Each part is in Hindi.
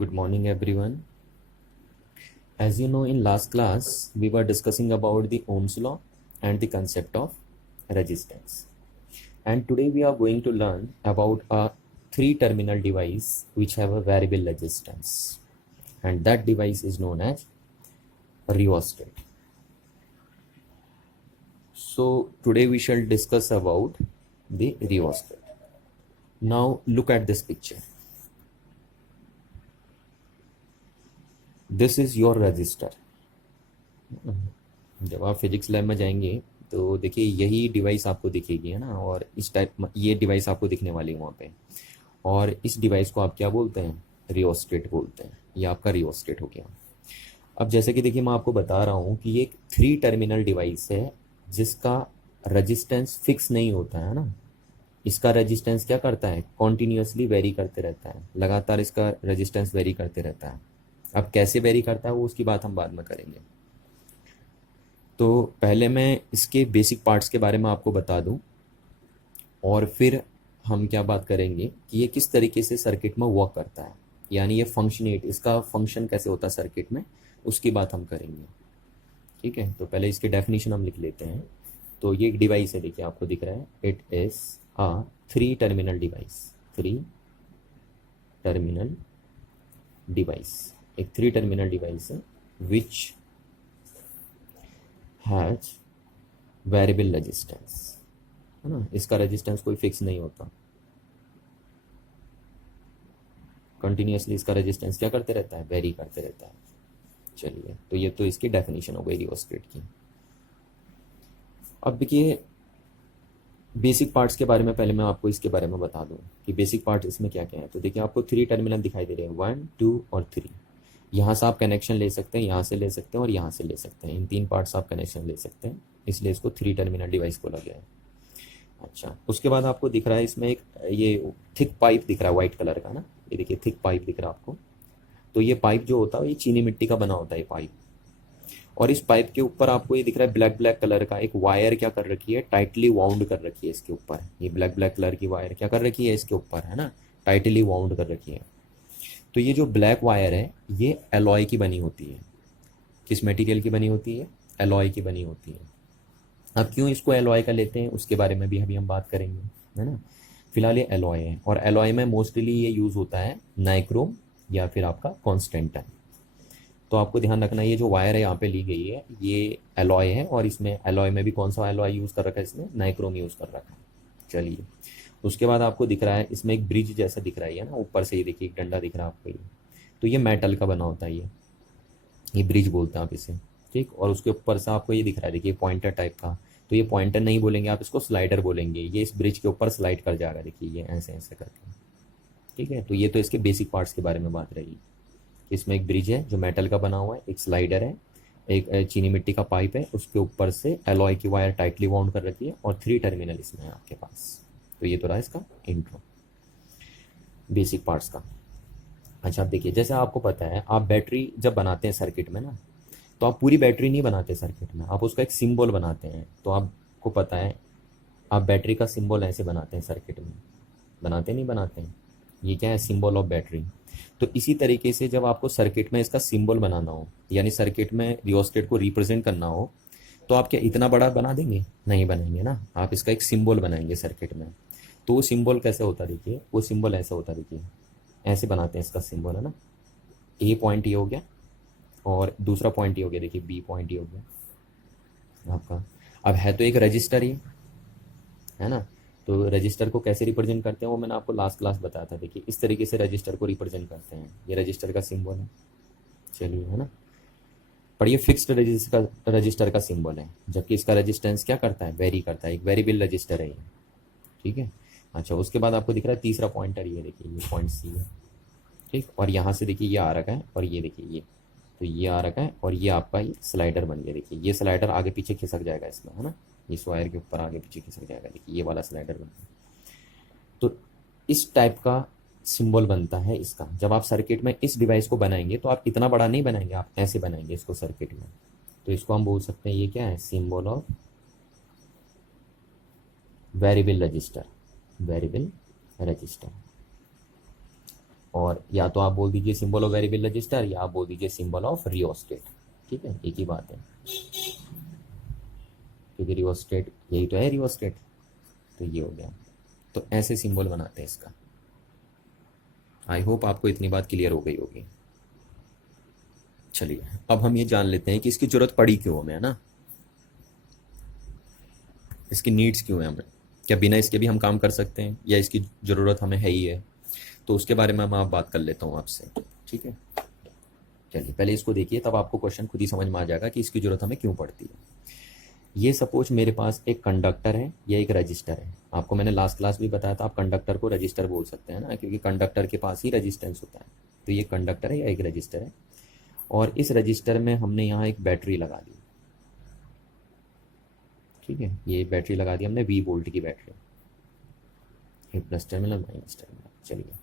Good morning, everyone. As you know, in last class, we were discussing about the Ohm's law and the concept of resistance. And today we are going to learn about a three-terminal device which have a variable resistance. And that device is known as rheostat. So today we shall discuss about the rheostat. Now look at this picture. This is your resistor. जब आप फिजिक्स लैब में जाएंगे तो देखिए यही डिवाइस आपको दिखेगी, है ना। और इस टाइप ये डिवाइस आपको दिखने वाली है वहाँ पे। और इस डिवाइस को आप क्या बोलते हैं? रियोस्टेट बोलते हैं। ये आपका रियोस्टेट हो गया। अब जैसे कि देखिए मैं आपको बता रहा हूँ कि ये एक थ्री टर्मिनल डिवाइस है जिसका रजिस्टेंस फिक्स नहीं होता है ना। इसका रेजिस्टेंस क्या करता है? कॉन्टीन्यूसली वेरी करते रहता है, लगातार इसका रेजिस्टेंस वेरी करते रहता है। अब कैसे वेरी करता है वो उसकी बात हम बाद में करेंगे। तो पहले मैं इसके बेसिक पार्ट्स के बारे में आपको बता दूं और फिर हम क्या बात करेंगे कि ये किस तरीके से सर्किट में वर्क करता है, यानी ये फंक्शनेट, इसका फंक्शन कैसे होता है सर्किट में, उसकी बात हम करेंगे। ठीक है, तो पहले इसके डेफिनेशन हम लिख लेते हैं। तो ये एक डिवाइस है, देखिए आपको दिख रहा है, it is a three terminal device. Three terminal device एक थ्री टर्मिनल डिवाइस है विच हैज वेरिएबल रेजिस्टेंस, है ना। इसका रेजिस्टेंस कोई फिक्स नहीं होता, कंटिन्यूसली इसका रेजिस्टेंस क्या करते रहता है? वेरी करते रहता है। चलिए, तो ये तो इसकी डेफिनेशन हो गई रियोस्टेट की। अब देखिए बेसिक पार्ट्स के बारे में पहले मैं आपको इसके बारे में बता दूं कि बेसिक पार्ट इसमें क्या क्या है। तो देखिए आपको थ्री टर्मिनल दिखाई दे रहे हैं, 1, 2 और 3। यहाँ से आप कनेक्शन ले सकते हैं, यहाँ से ले सकते हैं और यहाँ से ले सकते हैं। इन तीन पार्ट्स आप कनेक्शन ले सकते हैं, इसलिए इसको थ्री टर्मिनल डिवाइस बोला गया है। अच्छा, उसके बाद आपको दिख रहा है इसमें एक ये थिक पाइप दिख रहा है वाइट कलर का ना। ये देखिए थिक पाइप दिख रहा है आपको। तो ये पाइप जो होता है ये चीनी मिट्टी का बना होता है ये पाइप। और इस पाइप के ऊपर आपको ये दिख रहा है ब्लैक ब्लैक कलर का एक वायर क्या कर रखी है? टाइटली वाउंड कर रखी है इसके ऊपर। ये ब्लैक ब्लैक कलर की वायर क्या कर रखी है इसके ऊपर, है ना, टाइटली वाउंड कर रखी है। तो ये जो ब्लैक वायर है ये एलॉय की बनी होती है। किस मटेरियल की बनी होती है? एलॉय की बनी होती है। अब क्यों इसको एलॉय का लेते हैं उसके बारे में भी अभी हम बात करेंगे, है ना। फिलहाल ये एलॉय है और एलॉय में मोस्टली ये यूज़ होता है नाइक्रोम या फिर आपका कॉन्स्टेंटाइन। तो आपको ध्यान रखना ये जो वायर है यहाँ पे ली गई है ये एलॉय है, और इसमें एलॉय में भी कौन सा एलॉय यूज़ कर रखा है? इसमें नाइक्रोम यूज़ कर रखा है। चलिए, उसके बाद आपको दिख रहा है इसमें एक ब्रिज जैसा दिख रहा है ना, ऊपर से ये देखिए एक डंडा दिख रहा है आपको ये। तो ये मेटल का बना होता है ये ब्रिज बोलते हैं आप इसे। ठीक, और उसके ऊपर से आपको ये दिख रहा है देखिए पॉइंटर टाइप का। तो ये पॉइंटर नहीं बोलेंगे आप, इसको स्लाइडर बोलेंगे। ये इस ब्रिज के ऊपर स्लाइड कर जाएगा, देखिए ये ऐसे ऐसे करके। ठीक है, तो ये तो इसके बेसिक पार्ट्स के बारे में बात रही। इसमें एक ब्रिज है जो मेटल का बना हुआ है, एक स्लाइडर है, एक चीनी मिट्टी का पाइप है, उसके ऊपर से एलॉय की वायर टाइटली वाउंड कर रखी है, और थ्री टर्मिनल इसमें है आपके पास। तो ये तो रहा इसका इंट्रो बेसिक पार्ट्स का। अच्छा, अब देखिए जैसे आपको पता है आप बैटरी जब बनाते हैं सर्किट में ना, तो आप पूरी बैटरी नहीं बनाते सर्किट में, आप उसका एक सिंबल बनाते हैं। तो आपको पता है आप बैटरी का सिंबल ऐसे बनाते हैं सर्किट में, बनाते नहीं बनाते हैं? ये क्या है? Symbol of battery. तो इसी तरीके से जब आपको सर्किट में इसका सिंबल बनाना हो, यानी सर्किट में रियोस्टेट को रिप्रेजेंट करना हो, तो आप क्या इतना बड़ा बना देंगे? नहीं बनाएंगे ना, आप इसका एक सिंबल बनाएंगे सर्किट में। तो वो सिंबल कैसे होता है? देखिए वो सिंबल ऐसा होता है, देखिए ऐसे बनाते हैं इसका सिंबल, है ना। ए पॉइंट ये हो गया और दूसरा पॉइंट ये हो गया, देखिए बी पॉइंट ये हो गया आपका। अब है तो एक रजिस्टर ही, है ना। तो रजिस्टर को कैसे रिप्रेजेंट करते हैं वो मैंने आपको लास्ट क्लास बताया था। देखिए इस तरीके से रजिस्टर को रिप्रेजेंट करते हैं, ये रजिस्टर का सिंबल है। चलिए, है ना। पर ये फिक्स्ड रजिस्टर का सिंबल है, जबकि इसका रेजिस्टेंस क्या करता है? वेरी करता है, एक वेरिएबल रजिस्टर है ये। ठीक है। अच्छा, उसके बाद आपको दिख रहा है तीसरा पॉइंटर, ये देखिए ये पॉइंट सी है। ठीक, और यहाँ से देखिए ये आ रखा है और ये देखिए ये, तो ये आ रखा है और ये आपका ये स्लाइडर बन गया। देखिए ये स्लाइडर आगे पीछे खिसक जाएगा इसमें, है ना। इस वायर के ऊपर आगे पीछे खिसक जाएगा, देखिए ये वाला स्लाइडर बन गया। तो इस टाइप का सिंबल बनता है इसका। जब आप सर्किट में इस डिवाइस को बनाएंगे तो आप इतना बड़ा नहीं बनाएंगे, आप ऐसे बनाएंगे इसको सर्किट में। तो इसको हम बोल सकते हैं ये क्या है? Symbol of variable resistor. Variable resistor. और या तो आप बोल दीजिए सिंबल ऑफ वेरिएबल रजिस्टर, या आप बोल दीजिए सिंबल ऑफ रियोस्टेट। ठीक है, एक ही बात है, क्योंकि रियोस्टेट यही तो है, रियोस्टेट। तो ये हो गया। तो ऐसे सिंबल बनाते हैं इसका। आई होप आपको इतनी बात क्लियर हो गई होगी। चलिए अब हम ये जान लेते हैं कि इसकी जरूरत पड़ी क्यों हमें, है ना, इसकी नीड्स क्यों है हमें, क्या बिना इसके भी हम काम कर सकते हैं या इसकी ज़रूरत हमें है ही है। तो उसके बारे में मैं आप बात कर लेता हूँ आपसे। ठीक है, चलिए पहले इसको देखिए, तब आपको क्वेश्चन खुद ही समझ में आ जाएगा कि इसकी ज़रूरत हमें क्यों पड़ती है। ये सपोज मेरे पास एक कंडक्टर है या एक रजिस्टर है। आपको मैंने लास्ट क्लास भी बताया था, आप कंडक्टर को रजिस्टर बोल सकते हैं ना, क्योंकि कंडक्टर के पास ही रजिस्टेंस होता है। तो ये कंडक्टर है या एक रजिस्टर है, और इस रजिस्टर में हमने यहाँ एक बैटरी लगा दी। ठीक है, ये बैटरी लगा दी हमने 20 वोल्ट की बैटरी, ये प्लस टर्मिनल माइनस टर्मिनल। चलिए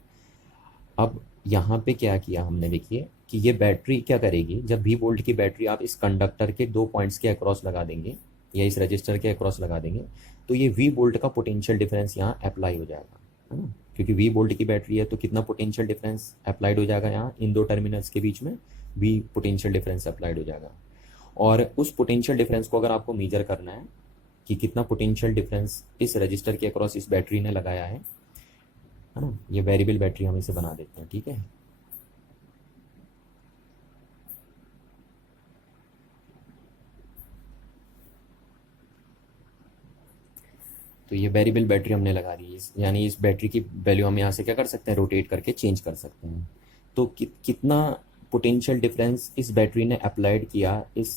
अब यहाँ पे क्या किया हमने, देखिए कि ये बैटरी क्या करेगी, जब 20 वोल्ट की बैटरी आप इस कंडक्टर के 2 पॉइंट्स के अक्रॉस लगा देंगे या इस रजिस्टर के अक्रॉस लगा देंगे, तो ये 20 वोल्ट का पोटेंशियल डिफरेंस यहाँ अप्लाई हो जाएगा, है ना, क्योंकि 20 वोल्ट की बैटरी है तो कितना पोटेंशियल डिफरेंस अप्लाइड हो जाएगा यहाँ इन दो टर्मिनल्स के बीच में, 20 पोटेंशियल डिफरेंस अप्लाइड हो जाएगा। और उस पोटेंशियल डिफरेंस को अगर आपको मेजर करना है कि कितना पोटेंशियल डिफरेंस इस रजिस्टर के अक्रॉस इस बैटरी ने लगाया है ना, ये वेरिएबल बैटरी हम इसे बना देते हैं। ठीक है, तो ये वेरिएबल बैटरी हमने लगा दी, यानी इस बैटरी की वैल्यू हम यहाँ से क्या कर सकते हैं, रोटेट करके चेंज कर सकते हैं। तो कितना पोटेंशियल डिफरेंस इस बैटरी ने अप्लाइड किया इस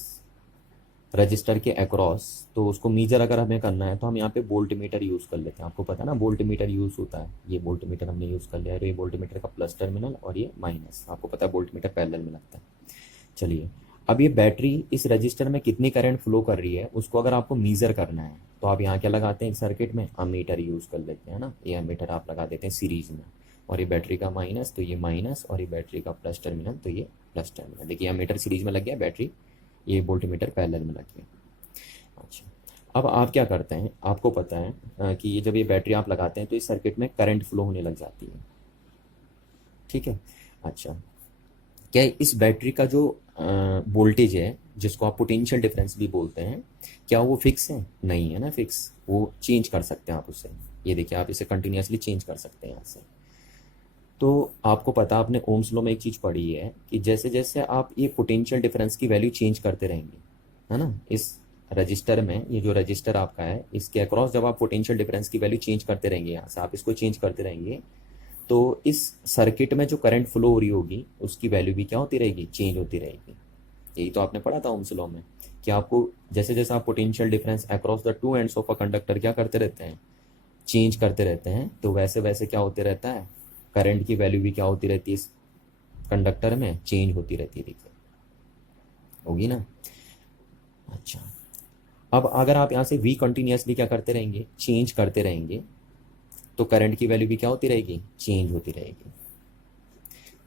रजिस्टर के अक्रॉस, तो उसको मीजर अगर हमें करना है तो हम यहाँ पे वोल्ट मीटर यूज़ कर लेते हैं। आपको पता है ना वोल्ट मीटर यूज़ होता है, ये वोल्ट मीटर हमने यूज़ कर लिया है। तो ये वोल्ट मीटर का प्लस टर्मिनल और ये माइनस, आपको पता है वोल्ट मीटर पैरेलल में लगता है। चलिए अब ये बैटरी इस रजिस्टर में कितनी करंट फ्लो कर रही है उसको अगर आपको मीज़र करना है तो आप यहाँ क्या लगाते हैं, एक सर्किट में अमीटर यूज़ कर लेते हैं ना, ये अमीटर आप लगा देते हैं सीरीज में, और ये बैटरी का माइनस तो ये माइनस, और ये बैटरी का प्लस टर्मिनल तो ये प्लस टर्मिनल। देखिए अमीटर सीरीज में लग गया, बैटरी ये वोल्ट मीटर पैरेलल में लग गया। अच्छा, अब आप क्या करते हैं, आपको पता है कि ये जब ये बैटरी आप लगाते हैं तो इस सर्किट में करंट फ्लो होने लग जाती है। ठीक है, अच्छा, क्या इस बैटरी का जो वोल्टेज है जिसको आप पोटेंशियल डिफरेंस भी बोलते हैं, क्या वो फिक्स है? नहीं है ना फिक्स, वो चेंज कर सकते हैं आप उससे। ये देखिए आप इसे कंटिन्यूसली चेंज कर सकते हैं यहाँ से। तो आपको पता, आपने ओम्स लॉ में एक चीज़ पढ़ी है कि जैसे जैसे आप ये पोटेंशियल डिफरेंस की वैल्यू चेंज करते रहेंगे, है ना, इस रजिस्टर में, ये जो रजिस्टर आपका है इसके अक्रॉस जब आप पोटेंशियल डिफरेंस की वैल्यू चेंज करते रहेंगे, यहाँ से आप इसको चेंज करते रहेंगे, तो इस सर्किट में जो करंट फ्लो हो रही होगी उसकी वैल्यू भी क्या होती रहेगी, चेंज होती रहेगी। यही तो आपने पढ़ा था ओम्स लॉ में कि आपको जैसे जैसे आप potential difference across the two ends of a conductor क्या करते रहते हैं, चेंज करते रहते हैं, तो वैसे वैसे क्या होते रहता है, करंट की वैल्यू भी क्या होती रहती है इस कंडक्टर में, चेंज होती रहती है। देखिए होगी ना। अच्छा, अब अगर आप यहाँ से वी कंटिन्यूसली क्या करते रहेंगे, चेंज करते रहेंगे, तो करंट की वैल्यू भी क्या होती रहेगी, चेंज होती रहेगी।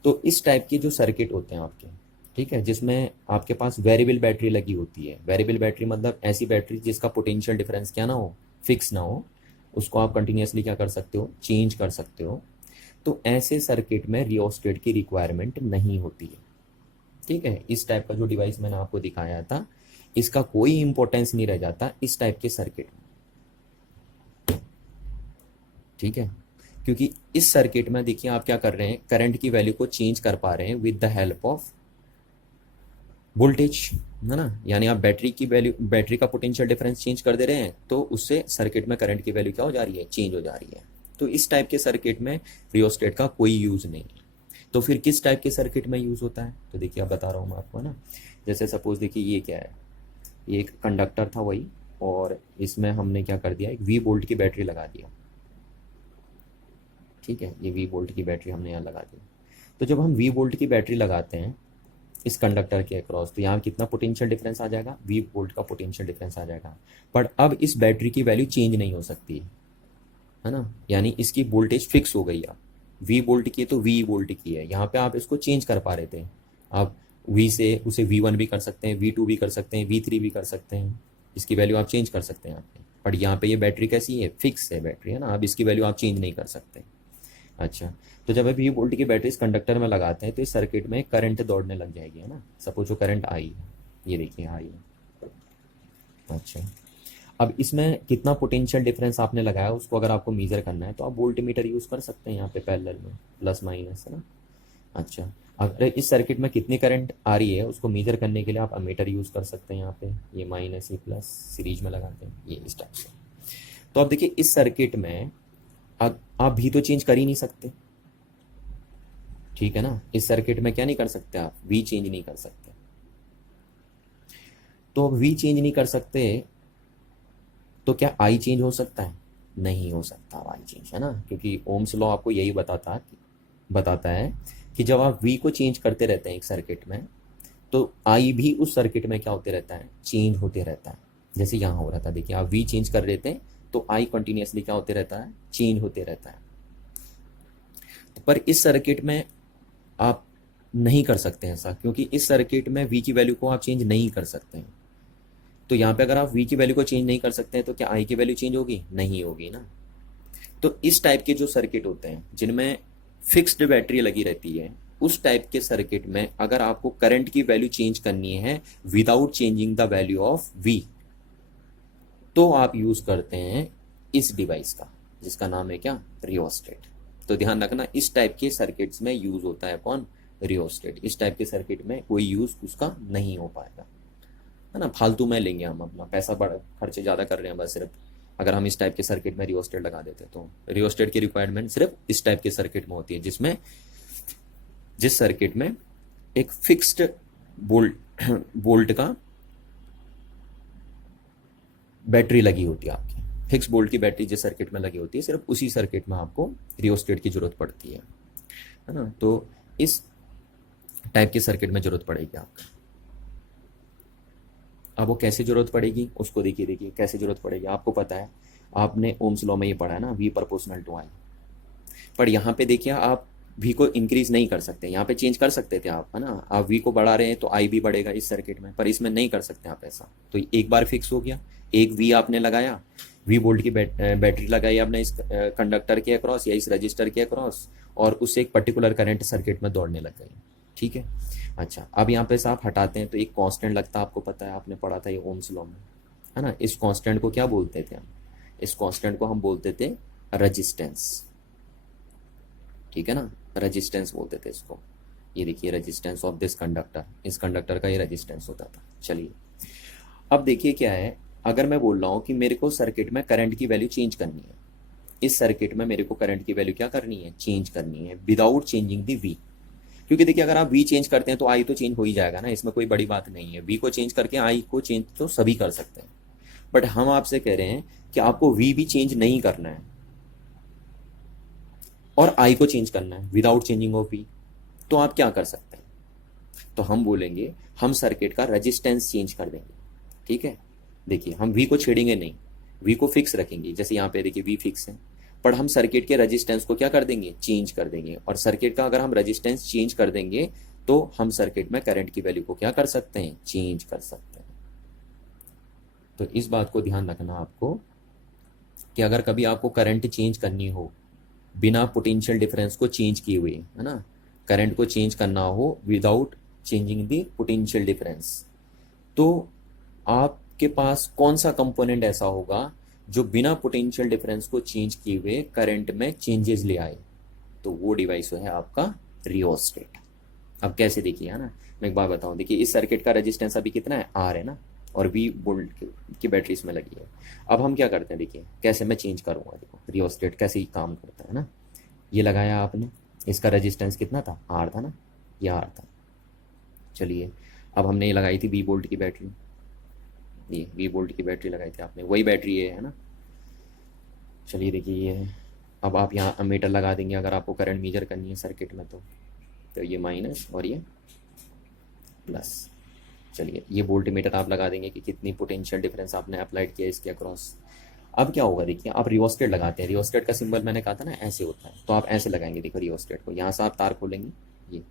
तो इस टाइप के जो सर्किट होते हैं आपके, ठीक है, जिसमें आपके पास वेरिएबल बैटरी लगी होती है, वेरिएबल बैटरी मतलब ऐसी बैटरी जिसका पोटेंशियल डिफरेंस क्या ना हो, फिक्स ना हो, उसको आप कंटिन्यूसली क्या कर सकते हो, चेंज कर सकते हो। तो ऐसे सर्किट में रियोस्टेट की रिक्वायरमेंट नहीं होती है। ठीक है, इस टाइप का जो डिवाइस मैंने आपको दिखाया था इसका कोई इंपॉर्टेंस नहीं रह जाता इस टाइप के सर्किट में। ठीक है, क्योंकि इस सर्किट में देखिए आप क्या कर रहे हैं, करंट की वैल्यू को चेंज कर पा रहे हैं with the help of voltage, है ना, यानी आप बैटरी की वैल्यू, बैटरी का पोटेंशियल डिफरेंस चेंज कर दे रहे हैं तो उससे सर्किट में करंट की वैल्यू क्या हो जा रही है, चेंज हो जा रही है। तो इस टाइप के सर्किट में रियोस्टेट का कोई यूज नहीं है। तो फिर किस टाइप के सर्किट में यूज होता है, तो देखिए आप बता रहा हूँ मैं आपको, है ना, जैसे सपोज देखिए ये क्या है, ये एक कंडक्टर था वही, और इसमें हमने क्या कर दिया, एक 20 वोल्ट की बैटरी लगा दिया। ठीक है, ये 20 वोल्ट की बैटरी हमने यहाँ लगा दी। तो जब हम 20 वोल्ट की बैटरी लगाते हैं इस कंडक्टर के अक्रॉस, तो यहाँ कितना पोटेंशियल डिफरेंस आ जाएगा, 20 वोल्ट का पोटेंशियल डिफरेंस आ जाएगा। पर अब इस बैटरी की वैल्यू चेंज नहीं हो सकती है ना, यानी इसकी वोल्टेज फिक्स हो गई। अब 20 वोल्ट की है तो 20 वोल्ट की है, यहाँ पे आप इसको चेंज कर पा रहे थे। आप V से उसे V1 भी कर सकते हैं, V2 भी कर सकते हैं, V3 भी कर सकते हैं, इसकी वैल्यू आप चेंज कर सकते हैं यहाँ पे। पर यहाँ पे ये बैटरी कैसी है, फिक्स है बैटरी, है ना, अब इसकी वैल्यू आप चेंज नहीं कर सकते। अच्छा, तो जब अभी वोल्ट की बैटरी इस कंडक्टर में लगाते हैं तो इस सर्किट में करंट दौड़ने लग जाएगी, है ना। सपोज जो करंट आई है, ये देखिए आई है। अच्छा, अब इसमें कितना पोटेंशियल डिफरेंस आपने लगाया उसको अगर आपको मेजर करना है तो आप वोल्ट मीटर यूज़ कर सकते हैं यहाँ पे पैरेलल में, प्लस माइनस, है ना। अच्छा, अगर इस सर्किट में कितनी करंट आ रही है उसको मेजर करने के लिए आप अमीटर यूज़ कर सकते हैं यहाँ पे, ये माइनस ये प्लस सीरीज में लगाते हैं, ये इस टाइप से। तो अब देखिए इस सर्किट में आप भी तो चेंज कर ही नहीं सकते, ठीक है ना। इस सर्किट में क्या नहीं कर सकते, आप वी चेंज नहीं कर सकते। तो वी चेंज नहीं कर सकते तो क्या आई चेंज हो सकता है? नहीं हो सकता आई चेंज, है ना, क्योंकि ओम्स लॉ आपको यही बताता है कि जब आप वी को चेंज करते रहते हैं एक सर्किट में तो आई भी उस सर्किट में क्या होते रहता है, चेंज होते रहता है। जैसे यहाँ हो रहा था, देखिए आप वी चेंज कर रहे थे तो आई कंटिन्यूसली क्या होते रहता है, चेंज होते रहता है। पर इस सर्किट में आप नहीं कर सकते ऐसा, क्योंकि इस सर्किट में वी की वैल्यू को आप चेंज नहीं कर सकते हैं। तो यहाँ पे अगर आप वी की वैल्यू को चेंज नहीं कर सकते हैं तो क्या आई की वैल्यू चेंज होगी? नहीं होगी ना। तो इस टाइप के जो सर्किट होते हैं जिनमें फिक्स्ड बैटरी लगी रहती है, उस टाइप के सर्किट में अगर आपको करंट की वैल्यू चेंज करनी है without changing the value of V, तो आप यूज करते हैं इस डिवाइस का, जिसका नाम है क्या, रियोस्टेट। तो ध्यान रखना इस टाइप के सर्किट्स में यूज होता है कौन, रियोस्टेट। इस टाइप के सर्किट में कोई यूज उसका नहीं हो पाएगा, है ना। फालतू में लेंगे हम, अपना पैसा बड़ा खर्चे ज़्यादा कर रहे हैं बस सिर्फ, अगर हम इस टाइप के सर्किट में रियोस्टेट लगा देते तो रियोस्टेट की रिक्वायरमेंट सिर्फ इस टाइप के सर्किट में होती है, जिस सर्किट में एक फिक्स्ड बोल्ट बोल्ट का बैटरी लगी होती है आपकी, फिक्स बोल्ट की बैटरी जिस सर्किट में लगी होती है, सिर्फ उसी सर्किट में आपको रियोस्टेट की जरूरत पड़ती है ना। तो इस टाइप के सर्किट में जरूरत पड़ेगी आपको। अब वो कैसे जरूरत पड़ेगी उसको देखिए कैसे जरूरत पड़ेगी। आपको पता है, आपने ओम्स लॉ में ये पढ़ा है ना, वी प्रोपोर्शनल टू आई। पर यहाँ पे देखिए आप वी को इंक्रीज नहीं कर सकते, यहाँ पे चेंज कर सकते थे आप, है ना। आप वी को बढ़ा रहे हैं तो आई भी बढ़ेगा इस सर्किट में, पर इसमें नहीं कर सकते आप ऐसा। तो एक बार फिक्स हो गया, एक वी आपने लगाया, वी वोल्ट की बैटरी लगाई आपने इस कंडक्टर के अक्रॉस या इस रजिस्टर के अक्रॉस, और उससे एक पर्टिकुलर करंट सर्किट में दौड़ने लग गई, ठीक है। अच्छा, अब यहाँ पे से आप हटाते हैं तो एक कांस्टेंट लगता है, आपको पता है, आपने पढ़ा था ये ओम्स लॉ में, है ना। इस कांस्टेंट को क्या बोलते थे हम, इस कांस्टेंट को हम बोलते थे रेजिस्टेंस, ठीक है ना, रेजिस्टेंस बोलते थे इसको। ये देखिए रेजिस्टेंस ऑफ दिस कंडक्टर, इस कंडक्टर का ये रेजिस्टेंस होता था। चलिए अब देखिए क्या है, अगर मैं बोल रहा हूँ कि मेरे को सर्किट में करंट की वैल्यू चेंज करनी है, इस सर्किट में मेरे को करंट की वैल्यू क्या करनी है, चेंज करनी है विदाउट चेंजिंग दी वी। क्योंकि देखिए अगर आप वी चेंज करते हैं तो आई तो चेंज हो ही जाएगा ना, इसमें कोई बड़ी बात नहीं है। वी को चेंज करके आई को चेंज तो सभी कर सकते हैं, बट हम आपसे कह रहे हैं कि आपको वी भी चेंज नहीं करना है और आई को चेंज करना है विदाउट चेंजिंग ऑफ वी। तो आप क्या कर सकते हैं, तो हम बोलेंगे हम सर्किट का रेजिस्टेंस चेंज कर देंगे, ठीक है। देखिए हम वी को छेड़ेंगे नहीं, वी को फिक्स रखेंगे, जैसे यहाँ पे देखिए वी फिक्स है, पर हम सर्किट के रेजिस्टेंस को क्या कर देंगे, चेंज कर देंगे। और सर्किट का अगर हम रेजिस्टेंस चेंज कर देंगे तो हम सर्किट में करंट की वैल्यू को क्या कर सकते हैं, चेंज कर सकते हैं। तो इस बात को ध्यान रखना आपको कि अगर कभी आपको करंट चेंज करनी हो बिना पोटेंशियल डिफरेंस को चेंज किए हुए, है ना, करंट को चेंज करना हो without changing the potential difference, तो आपके पास कौन सा कंपोनेंट ऐसा होगा जो बिना पोटेंशियल डिफरेंस को चेंज किए हुए करंट में चेंजेस ले आए, तो वो डिवाइस है आपका रियोस्टेट। अब कैसे देखिए, है ना, मैं एक बार बताऊं, देखिए इस सर्किट का रेजिस्टेंस अभी कितना है, आर है ना, और वी वोल्ट की बैटरी इसमें लगी है। अब हम क्या करते हैं, देखिए कैसे मैं चेंज करूंगा, देखो रियोस्टेट कैसे ही काम करता है ना। ये लगाया आपने, इसका रेजिस्टेंस कितना था, आर था ना, ये आर था। चलिए अब हमने ये लगाई थी वी वोल्ट की बैटरी, ये वी वोल्ट की बैटरी लगाई थी आपने, वही बैटरी है ना। चलिए देखिए ये है, अब आप यहाँ अमीटर लगा देंगे अगर आपको करंट मेजर करनी है सर्किट में, तो ये माइनस और ये प्लस। चलिए ये वोल्ट मीटर आप लगा देंगे कि कितनी पोटेंशियल डिफरेंस आपने अप्लाइड किया इसके अक्रॉस। अब क्या होगा, देखिए आप रियोस्टेट लगाते हैं, रियोस्टेट का सिंबल मैंने कहा था ना ऐसे होता है, तो आप ऐसे लगाएंगे, देखो रियोस्टेट को यहाँ से आप तार खोलेंगे ये,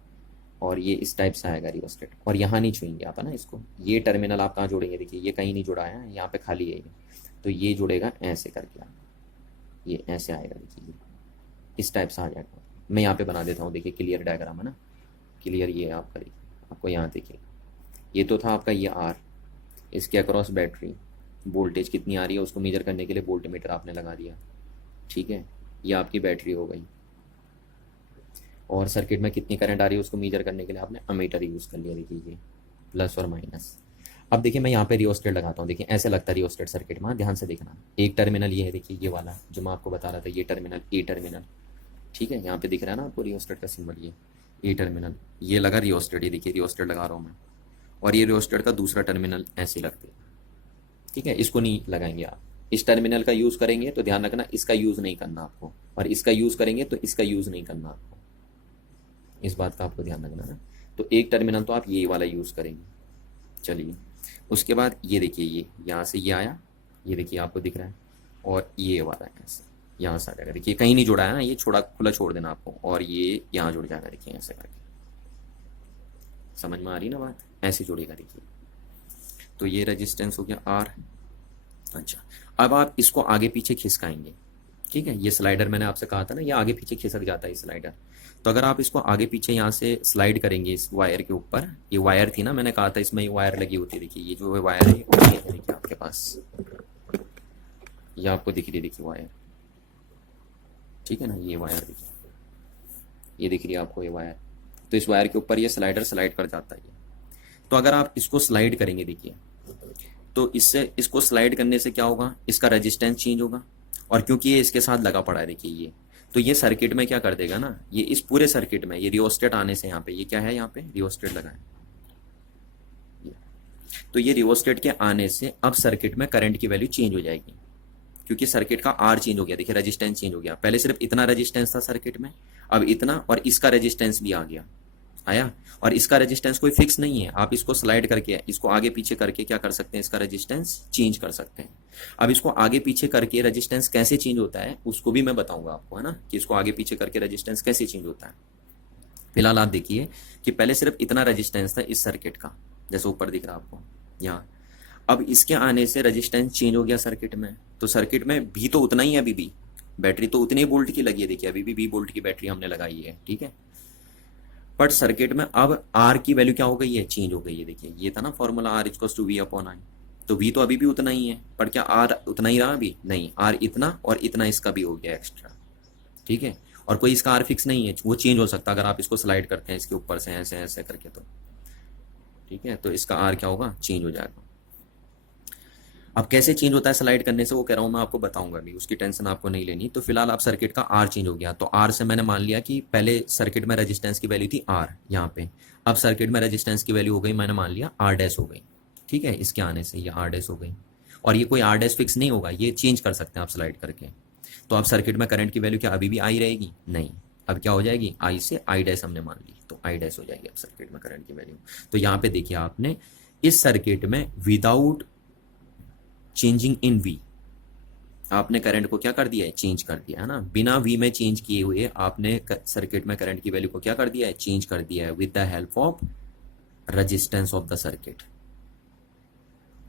और ये इस टाइप से आएगा रियोस्टेट, और यहाँ नहीं छुएंगे आप, है ना इसको। ये टर्मिनल आप कहाँ जोड़ेंगे, देखिए ये कहीं नहीं जुड़ा है, यहाँ पे खाली है ये, तो ये जुड़ेगा ऐसे करके आप, ये ऐसे आएगा, देखिए इस टाइप से आ जाएगा। मैं यहाँ पे बना देता हूँ, देखिए क्लियर डायग्राम है ना, क्लियर ये है आपका, देखिए आपको यहाँ देखिए, ये तो था आपका ये आर, इसके अक्रॉस बैटरी, वोल्टेज कितनी आ रही है उसको मेजर करने के लिए वोल्ट मीटर आपने लगा दिया, ठीक है, ये आपकी बैटरी हो गई। और सर्किट में कितनी करंट आ रही है उसको मेजर करने के लिए आपने अमीटर यूज़ कर लिया, देखिए ये प्लस और माइनस। अब देखिए मैं यहाँ पे रियोस्टेट लगाता हूँ, देखिए ऐसे लगता है रियोस्टेट सर्किट में, ध्यान से देखना। एक टर्मिनल ये है, देखिए ये वाला जो मैं आपको बता रहा था, ये टर्मिनल ए टर्मिनल, ठीक है, यहाँ पे दिख रहा है ना आपको रियोस्टेट का सिंबल, ये ए टर्मिनल, ये लगा रियोस्टेट, ये देखिए रियोस्टेट लगा रहा हूँ मैं, और ये रियोस्टेट का दूसरा टर्मिनल ऐसे लगते हैं, ठीक है, इसको नहीं लगाएंगे आप। इस टर्मिनल का यूज़ करेंगे तो ध्यान रखना इसका यूज़ नहीं करना आपको, और इसका यूज़ करेंगे तो इसका यूज़ नहीं करना आपको, इस बात का आपको ध्यान रखना ना। तो एक टर्मिनल तो आप ये वाला यूज़ करेंगे। चलिए, उसके बाद ये देखिए, ये यहाँ से ये आया, ये देखिए आपको दिख रहा है, और ये वाला है ऐसे यहाँ से आ जाएगा, देखिए कहीं नहीं जुड़ा है ना, ये छोड़ा खुला छोड़ देना आपको, और ये यहाँ जुड़ जाएगा, देखिए ऐसे करके, समझ में आ रही ना बात, ऐसे जुड़ेगा देखिए। तो ये रेजिस्टेंस हो गया आर। अच्छा, अब आप इसको आगे पीछे खिसकाएंगे, ठीक है, ये स्लाइडर मैंने आपसे कहा था ना, ये आगे पीछे खिसक जाता है स्लाइडर। तो अगर आप इसको आगे पीछे यहाँ से स्लाइड करेंगे इस वायर के ऊपर, ये वायर थी ना, मैंने कहा था इसमें ये वायर लगी होती है, देखिए ये जो वायर है ये है, देखिए आपके पास, ये आपको दिख रही है, देखिए वायर, ठीक है ना, ये वायर देखिए, ये दिख रही है आपको ये वायर। तो इस वायर के ऊपर ये स्लाइडर स्लाइड कर जाता है ये। तो अगर आप इसको स्लाइड करेंगे, देखिए, तो इससे इसको स्लाइड करने से क्या होगा, इसका रेजिस्टेंस चेंज होगा, और क्योंकि ये इसके साथ लगा पड़ा है, देखिए ये, तो ये सर्किट में क्या कर देगा ना, ये इस पूरे सर्किट में ये रियोस्टेट आने से, यहाँ पे ये क्या है, यहाँ पे रियोस्टेट लगा है, तो ये रियोस्टेट के आने से अब सर्किट में करंट की वैल्यू चेंज हो जाएगी, क्योंकि सर्किट का आर चेंज हो गया, देखिए रेजिस्टेंस चेंज हो गया, पहले सिर्फ इतना रेजिस्टेंस था सर्किट में, अब इतना, और इसका रेजिस्टेंस भी आ गया, आया, और इसका रेजिस्टेंस कोई फिक्स नहीं है, आप इसको स्लाइड करके, इसको आगे पीछे करके क्या कर सकते हैं, इसका रेजिस्टेंस चेंज कर सकते हैं। अब इसको आगे पीछे करके रेजिस्टेंस कैसे चेंज होता है उसको भी मैं बताऊंगा आपको, है ना, कि इसको आगे पीछे करके रेजिस्टेंस कैसे चेंज होता है। फिलहाल आप देखिए कि पहले सिर्फ इतना रेजिस्टेंस था इस सर्किट का, जैसे ऊपर दिख रहा है आपको यहाँ, अब इसके आने से रेजिस्टेंस चेंज हो गया सर्किट में, तो सर्किट में भी तो उतना ही है, अभी भी बैटरी तो उतने ही वोल्ट की लगी है, देखिए अभी भी 20 वोल्ट की बैटरी हमने लगाई है, ठीक है, बट सर्किट में अब आर की वैल्यू क्या हो गई है, चेंज हो गई है, देखिए ये था ना formula R equals to V upon I, तो वी तो अभी भी उतना ही है, पर क्या आर उतना ही रहा अभी नहीं, आर इतना और इतना इसका भी हो गया एक्स्ट्रा, ठीक है, और कोई इसका आर फिक्स नहीं है, वो चेंज हो सकता है अगर आप इसको स्लाइड करते हैं इसके ऊपर से ऐसे ऐसे करके, तो ठीक है, तो इसका आर क्या होगा, चेंज हो जाएगा। अब कैसे चेंज होता है स्लाइड करने से वो कह रहा हूँ मैं आपको बताऊंगा अभी, उसकी टेंशन आपको नहीं लेनी। तो फिलहाल आप सर्किट का आर चेंज हो गया, तो आर से मैंने मान लिया कि पहले सर्किट में रेजिस्टेंस की वैल्यू थी आर यहाँ पे, अब सर्किट में रेजिस्टेंस की वैल्यू हो गई, मैंने मान लिया आर डैश हो गई, ठीक है, इसके आने से ये आर डैश हो गई, और ये कोई आर डैश फिक्स नहीं होगा, ये चेंज कर सकते हैं आप स्लाइड करके। तो अब सर्किट में करंट की वैल्यू क्या अभी भी आई रहेगी, नहीं, अब क्या हो जाएगी, आई से आई डैश हमने मान ली, तो आई डैश हो जाएगी अब सर्किट में करंट की वैल्यू। तो यहाँ पे देखिए आपने इस सर्किट में विदाउट चेंजिंग इन वी आपने करंट को क्या कर दिया है, चेंज कर दिया है ना, बिना वी में चेंज किए हुए आपने सर्किट में करंट की वैल्यू को क्या कर दिया है, चेंज कर दिया है with the help of resistance of the circuit.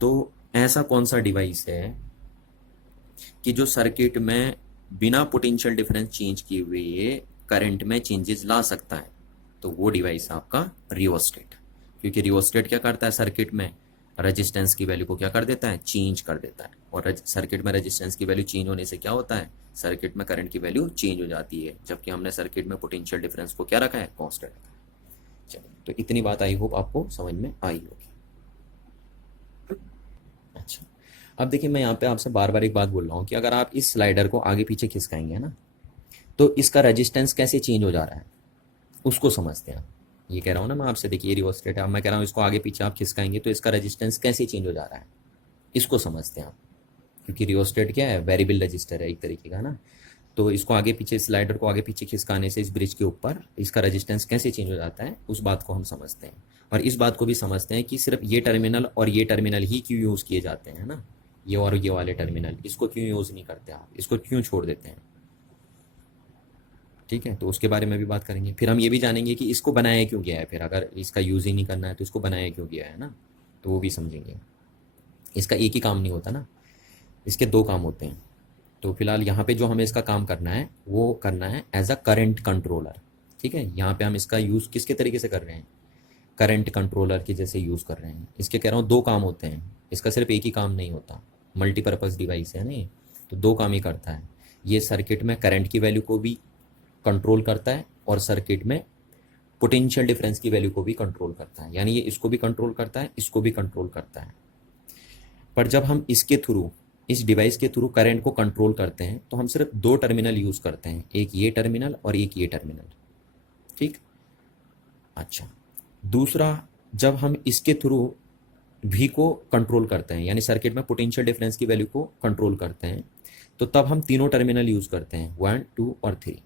तो ऐसा कौन सा डिवाइस है कि जो सर्किट में बिना पोटेंशियल डिफरेंस चेंज किए हुए करंट में चेंजेस ला सकता है, तो वो डिवाइस आपका रियोस्टेट, क्योंकि रियोस्टेट क्या करता है, सर्किट में रेजिस्टेंस की वैल्यू को क्या कर देता है, चेंज कर देता है, और सर्किट में रेजिस्टेंस की वैल्यू चेंज होने से क्या होता है, सर्किट में करंट की वैल्यू चेंज हो जाती है, जबकि हमने सर्किट में पोटेंशियल डिफरेंस को क्या रखा है, कांस्टेंट रखा है। चलिए, तो इतनी बात आई होप आपको समझ में आई होगी। अच्छा, अब देखिए मैं यहाँ पे आपसे बार बार एक बात बोल रहा हूँ कि अगर आप इस स्लाइडर को आगे पीछे खिसकाएंगे ना, तो इसका रेजिस्टेंस कैसे चेंज हो जा रहा है उसको समझते हैं। ये कह रहा हूँ ना मैं आपसे, देखिए रियोस्टेट है, अब मैं कह रहा हूँ इसको आगे पीछे आप खिसकाएंगे तो इसका रेजिस्टेंस कैसे चेंज हो जा रहा है, इसको समझते हैं आप, क्योंकि रियोस्टेट क्या है, वेरिएबल रजिस्टर है एक तरीके का ना। तो इसको आगे पीछे, स्लाइडर को आगे पीछे खिसकाने से इस ब्रिज के ऊपर इसका रेजिस्टेंस कैसे चेंज हो जाता है, उस बात को हम समझते हैं। और इस बात को भी समझते हैं कि सिर्फ ये टर्मिनल और ये टर्मिनल ही क्यों यूज़ किए जाते हैं ना, ये और ये वाले टर्मिनल, इसको क्यों यूज़ नहीं करते आप, इसको क्यों छोड़ देते हैं, ठीक है, तो उसके बारे में भी बात करेंगे। फिर हम ये भी जानेंगे कि इसको बनाया क्यों गया है, फिर अगर इसका यूज़ ही नहीं करना है तो इसको बनाया क्यों गया है ना, तो वो भी समझेंगे। इसका एक ही काम नहीं होता ना, इसके दो काम होते हैं, तो फिलहाल यहाँ पे जो हमें इसका काम करना है वो करना है एज अ करंट कंट्रोलर। ठीक है, यहाँ पे हम इसका यूज़ किसके तरीके से कर रहे हैं, करंट कंट्रोलर के जैसे यूज़ कर रहे हैं। इसके कह रहा हूँ दो काम होते हैं, इसका सिर्फ एक ही काम नहीं होता, मल्टीपर्पज़ डिवाइस है ना ये, तो दो काम ही करता है। ये सर्किट में करंट की वैल्यू को भी कंट्रोल करता है और सर्किट में पोटेंशियल डिफरेंस की वैल्यू को भी कंट्रोल करता है, यानी ये इसको भी कंट्रोल करता है, इसको भी कंट्रोल करता है। पर जब हम इसके थ्रू, इस डिवाइस के थ्रू करंट को कंट्रोल करते हैं तो हम सिर्फ दो टर्मिनल यूज़ करते हैं, एक ये टर्मिनल और एक ये टर्मिनल। ठीक, अच्छा, दूसरा, जब हम इसके थ्रू वी को कंट्रोल करते हैं, यानी सर्किट में पोटेंशियल डिफरेंस की वैल्यू को कंट्रोल करते हैं, तो तब हम तीनों टर्मिनल यूज़ करते हैं, 1 2 और 3।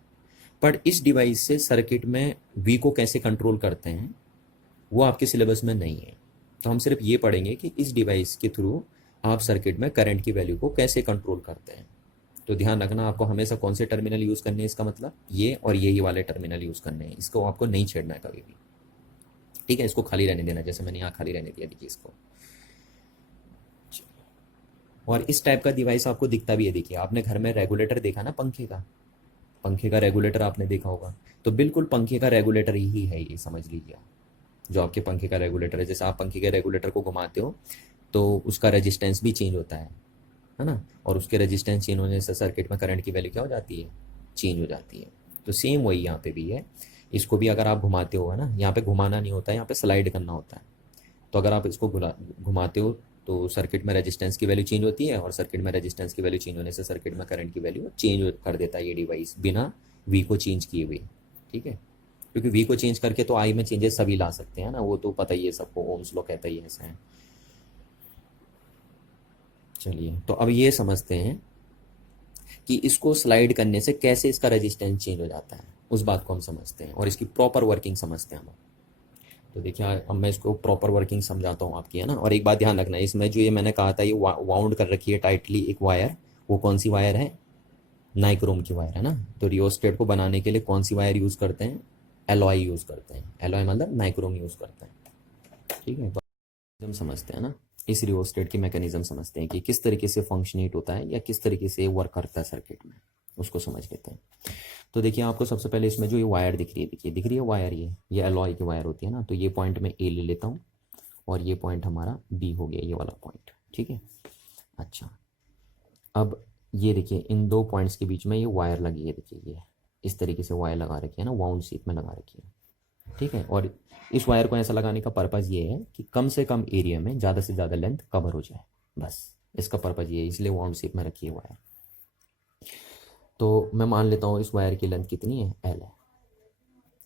पर इस डिवाइस से सर्किट में वी को कैसे कंट्रोल करते हैं वो आपके सिलेबस में नहीं है। तो हम सिर्फ ये पढ़ेंगे कि इस डिवाइस के थ्रू आप सर्किट में करंट की वैल्यू को कैसे कंट्रोल करते हैं। तो ध्यान रखना, आपको हमेशा कौन से टर्मिनल यूज़ करने हैं, इसका मतलब ये और ये वाले टर्मिनल यूज़ करने हैं, इसको आपको नहीं छेड़ना है कभी भी। ठीक है, इसको खाली रहने देना, जैसे मैंने यहाँ खाली रहने दिया, देखिए इसको। और इस टाइप का डिवाइस आपको दिखता भी है, देखिए आपने घर में रेगुलेटर देखा ना, पंखे का रेगुलेटर आपने देखा होगा, तो बिल्कुल पंखे का रेगुलेटर ही है ये, समझ लीजिए आप। जो आपके पंखे का रेगुलेटर है, जैसे आप पंखे के रेगुलेटर को घुमाते हो तो उसका रेजिस्टेंस भी चेंज होता है ना, और उसके रेजिस्टेंस चेंज होने से सर्किट में करंट की वैल्यू क्या हो जाती है, चेंज हो जाती है। तो सेम वही यहाँ पे भी है, इसको भी अगर आप घुमाते हो, है ना, यहाँ पे घुमाना नहीं होता है, यहाँ पे स्लाइड करना होता है। तो अगर आप इसको घुमाते हो तो सर्किट में रेजिस्टेंस की वैल्यू चेंज होती है, और सर्किट में रेजिस्टेंस की वैल्यू चेंज होने से सर्किट में करंट की वैल्यू चेंज कर देता है ये डिवाइस, बिना वी को चेंज किए हुए। ठीक है, क्योंकि वी को चेंज करके तो आई में चेंजेस सभी ला सकते हैं ना, वो तो पता ही है सबको, ओम्स लॉ कहता ही ऐसा है। चलिए, तो अब ये समझते हैं कि इसको स्लाइड करने से कैसे इसका रेजिस्टेंस चेंज हो जाता है, उस बात को हम समझते हैं और इसकी प्रॉपर वर्किंग समझते हैं हम। तो देखिए अब मैं इसको प्रॉपर वर्किंग समझाता हूँ आपकी, है ना। और एक बात ध्यान रखना, इसमें जो ये मैंने कहा था ये वाउंड कर रखी है टाइटली एक वायर, वो कौन सी वायर है, नाइक्रोम की वायर, है ना। तो रियोस्टेट को बनाने के लिए कौन सी वायर यूज़ करते हैं, एलॉय यूज़ करते हैं, एलॉय मतलब नाइक्रोम यूज़ करते हैं। ठीक है, हम समझते हैं ना, इस रियोस्टेट की मैकेनिज्म समझते हैं कि किस तरीके से फंक्शनेट होता है या किस तरीके से वर्क करता है सर्किट में, उसको समझ लेते हैं। तो देखिए आपको सबसे पहले इसमें जो ये वायर दिख रही है, देखिए दिख रही है वायर, ये एलॉय की वायर होती है ना। तो ये पॉइंट में ए ले लेता हूँ और ये पॉइंट हमारा बी हो गया, ये वाला पॉइंट। ठीक है, अच्छा, अब ये देखिए इन दो पॉइंट्स के बीच में ये वायर लगी है, देखिए ये इस तरीके से वायर लगा रखी है ना, वाउंड शेप में लगा रखी है। ठीक है, और इस वायर को ऐसा लगाने का पर्पज़ ये है कि कम से कम एरिया में ज़्यादा से ज़्यादा लेंथ कवर हो जाए, बस इसका पर्पज़ ये है, इसलिए वाउंड शेप में रखी है वायर। तो मैं मान लेता हूँ इस वायर की लेंथ कितनी है, एल है।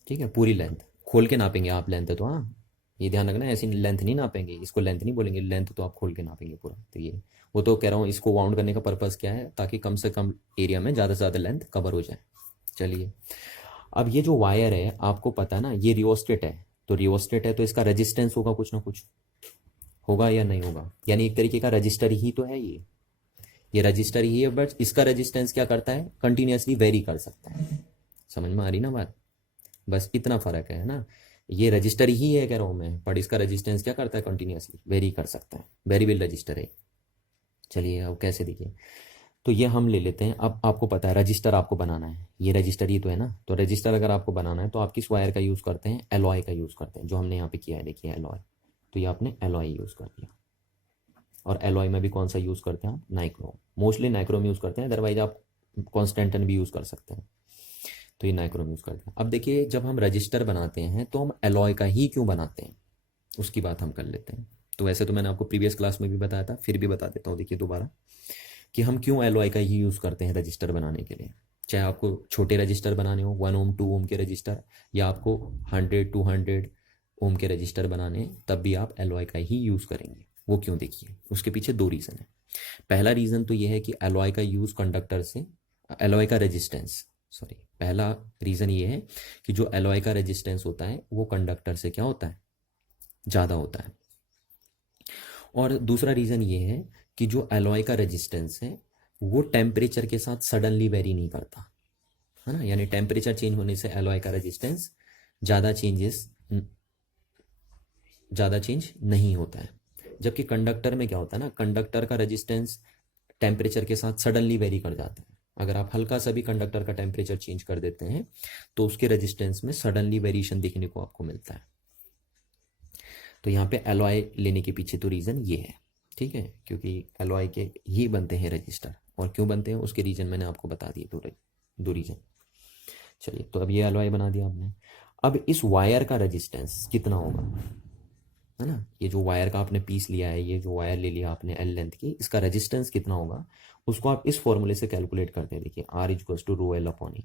ठीक है, पूरी लेंथ खोल के नापेंगे आप, लेंथ है तो, हाँ ये ध्यान रखना, ऐसी लेंथ नहीं नापेंगे, इसको लेंथ नहीं बोलेंगे, लेंथ तो आप खोल के नापेंगे पूरा। तो ये वो तो कह रहा हूँ, इसको वाउंड करने का पर्पज़ क्या है, ताकि कम से कम एरिया में ज़्यादा से ज़्यादा लेंथ कवर हो जाए। चलिए, अब ये जो वायर है आपको पता है ना, ये रियोस्टेट है, तो रियोस्टेट है तो इसका रेजिस्टेंस होगा, कुछ ना कुछ होगा या नहीं होगा, यानी एक तरीके का रजिस्टर ही तो है ये रजिस्टर ही है, बट इसका रेजिस्टेंस क्या करता है, कंटिन्यूसली वेरी कर सकता है। समझ में आ रही ना बात, बस इतना फर्क है ना। ये रजिस्टर ही है कह रहा हूँ मैं, पर इसका रेजिस्टेंस क्या करता है, कंटिन्यूसली वेरी कर सकता है, वेरिएबल रजिस्टर है। चलिए अब कैसे, देखिए, तो ये हम ले लेते हैं। अब आपको पता है रजिस्टर आपको बनाना है, ये रजिस्टर ही तो है ना। तो रजिस्टर अगर आपको बनाना है तो आप किस वायर का यूज़ करते हैं, एलॉय का यूज़ करते हैं, जो हमने यहाँ पे किया है, देखिए एलॉय। तो ये आपने एलॉय यूज़ कर दिया, और एलॉय में भी कौन सा यूज़ करते हैं आप, नाइक्रोम, मोस्टली नाइक्रोम यूज़ करते हैं, अदरवाइज आप कॉन्स्टेंटन भी यूज़ कर सकते हैं। तो ये नाइक्रोम यूज़ करते हैं। अब देखिए जब हम रजिस्टर बनाते हैं तो हम एलॉय का ही क्यों बनाते हैं, उसकी बात हम कर लेते हैं। तो वैसे तो मैंने आपको प्रीवियस क्लास में भी बताया था, फिर भी बता देता हूँ, देखिए दोबारा, कि हम क्यों एलॉय का ही यूज़ करते हैं रजिस्टर बनाने के लिए। चाहे आपको छोटे रजिस्टर बनाने हो, 1 ओम 2 ओम के रजिस्टर, या आपको 100 200 ओम के रजिस्टर बनाने, तब भी आप एलॉय का ही यूज़ करेंगे। वो क्यों, देखिए उसके पीछे दो रीज़न है। पहला रीज़न तो ये है कि एलॉय का यूज़ कंडक्टर से, एलॉय का रेजिस्टेंस, सॉरी, पहला रीज़न ये है कि जो एलॉय का रेजिस्टेंस होता है वो कंडक्टर से क्या होता है, ज़्यादा होता है। और दूसरा रीज़न ये है कि जो एलॉय का रेजिस्टेंस है वो टेम्परेचर के साथ सडनली वेरी नहीं करता, है ना, यानी टेम्परेचर चेंज होने से एलॉय का रेजिस्टेंस ज़्यादा चेंज नहीं होता है। जबकि कंडक्टर में क्या होता है ना, कंडक्टर का रेजिस्टेंस टेम्परेचर के साथ सडनली वेरी कर जाता है। अगर आप हल्का सा भी कंडक्टर का टेम्परेचर चेंज कर देते हैं तो उसके रेजिस्टेंस में सडनली वेरिएशन देखने को आपको मिलता है। तो यहाँ पे एलॉय लेने के पीछे तो रीज़न ये है, ठीक है, क्योंकि एलॉय के ही बनते हैं रजिस्टर, और क्यों बनते हैं उसके रीजन मैंने आपको बता दिए, दो रीजन। चलिए, तो अब ये एलॉय बना दिया आपने। अब इस वायर का रेजिस्टेंस कितना होगा, है ना, ये जो वायर का आपने पीस लिया है, ये जो वायर ले लिया आपने एल लेंथ की, इसका रेजिस्टेंस कितना होगा उसको आप इस फॉर्मूले से कैलकुलेट करते हैं। देखिए R equals to rho L upon E,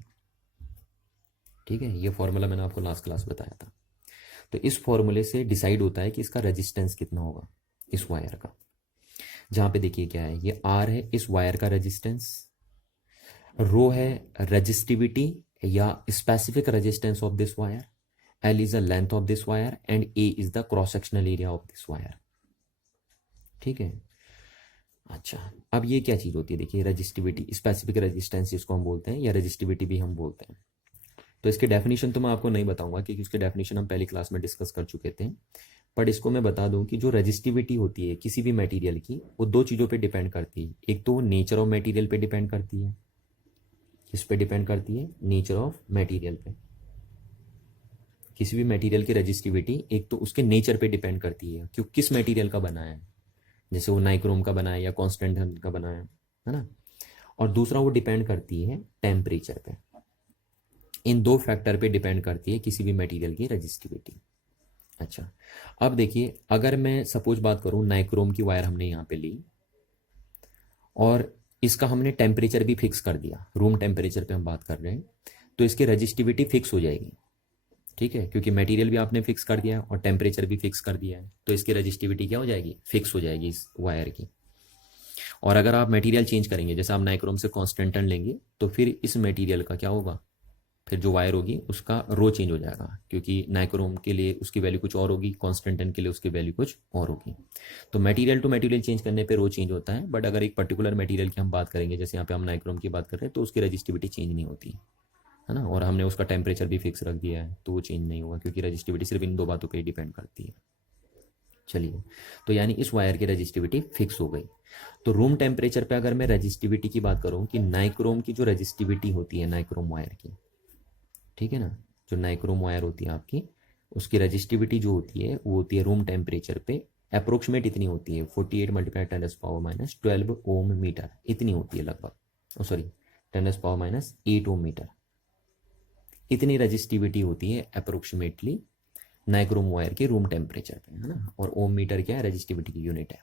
ठीक है, ये फॉर्मूला मैंने आपको लास्ट क्लास बताया था। तो इस फॉर्मूले से डिसाइड होता है कि इसका रेजिस्टेंस कितना होगा इस वायर का। जहां पे देखिए क्या है, ये R है इस वायर का रेजिस्टेंस, रो है रेजिस्टिविटी या specific resistance of this wire, L is the length of this wire and A is the cross sectional area of this wire, ठीक है। अच्छा, अब ये क्या चीज होती है, देखिए रेजिस्टिविटी, स्पेसिफिक रेजिस्टेंस इसको हम बोलते हैं, या रेजिस्टिविटी भी हम बोलते हैं। तो इसके डेफिनेशन तो मैं आपको नहीं बताऊंगा क्योंकि उसके डेफिनेशन हम पहली क्लास में डिस्कस कर चुके थे, बट इसको मैं बता दूं कि जो रेजिस्टिविटी होती है किसी भी मटेरियल की, वो दो चीज़ों पे डिपेंड करती है। एक तो नेचर ऑफ मटेरियल पे डिपेंड करती है, किस पे डिपेंड करती है, नेचर ऑफ मटेरियल पे। किसी भी मटेरियल की रेजिस्टिविटी एक तो उसके नेचर पे डिपेंड करती है कि किस मटेरियल का बना है, जैसे वो नाइक्रोम का बना है या कॉन्स्टेंट का बना है ना। और दूसरा वो डिपेंड करती है टेम्परेचर पे। इन दो फैक्टर पे डिपेंड करती है किसी भी मटेरियल की रेजिस्टिविटी। अच्छा, अब देखिए, अगर मैं सपोज बात करूं, नाइक्रोम की वायर हमने यहाँ पे ली और इसका हमने टेम्परेचर भी फिक्स कर दिया, रूम टेम्परेचर पे हम बात कर रहे हैं, तो इसकी रेजिस्टिविटी फिक्स हो जाएगी, ठीक है, क्योंकि मटेरियल भी आपने फिक्स कर दिया है और टेम्परेचर भी फिक्स कर दिया है, तो इसकी रेजिस्टिविटी क्या हो जाएगी, फिक्स हो जाएगी इस वायर की। और अगर आप मटेरियल चेंज करेंगे, जैसे आप नाइक्रोम से कॉन्स्टेंटन लेंगे, तो फिर इस मटेरियल का क्या होगा, फिर जो वायर होगी उसका रो चेंज हो जाएगा, क्योंकि नाइक्रोम के लिए उसकी वैल्यू कुछ और होगी, कॉन्स्टेंटन के लिए उसकी वैल्यू कुछ और होगी। तो मटेरियल टू मटेरियल चेंज करने पे रो चेंज होता है, बट अगर एक पर्टिकुलर मटेरियल की हम बात करेंगे, जैसे यहाँ पे हम नाइक्रोम की बात कर रहे हैं, तो उसकी रेजिस्टिविटी चेंज नहीं होती है ना, और हमने उसका टेम्परेचर भी फिक्स रख दिया है, तो वो चेंज नहीं होगा, क्योंकि रेजिस्टिविटी सिर्फ इन दो बातों पर डिपेंड करती है। चलिए, तो यानी इस वायर की रेजिस्टिविटी फिक्स हो गई। तो रूम टेम्परेचर पे अगर मैं रेजिस्टिविटी की बात करूं कि नाइक्रोम की जो रेजिस्टिविटी होती है नाइक्रोम वायर की, ठीक है ना, जो नाइक्रोम वायर होती है आपकी, उसकी रेजिस्टिविटी जो होती है वो होती है रूम टेम्परेचर पे अप्रोक्सीमेट इतनी होती है 48 मल्टीप्लाई 10⁻⁻12 ओम मीटर, इतनी होती है लगभग, सॉरी 10⁻⁸ ओम मीटर, इतनी रेजिस्टिविटी होती है अप्रोक्सीमेटली नाइक्रोम वायर के रूम टेम्परेचर पे, है ना। और ओम मीटर क्या है, रेजिस्टिविटी की यूनिट है।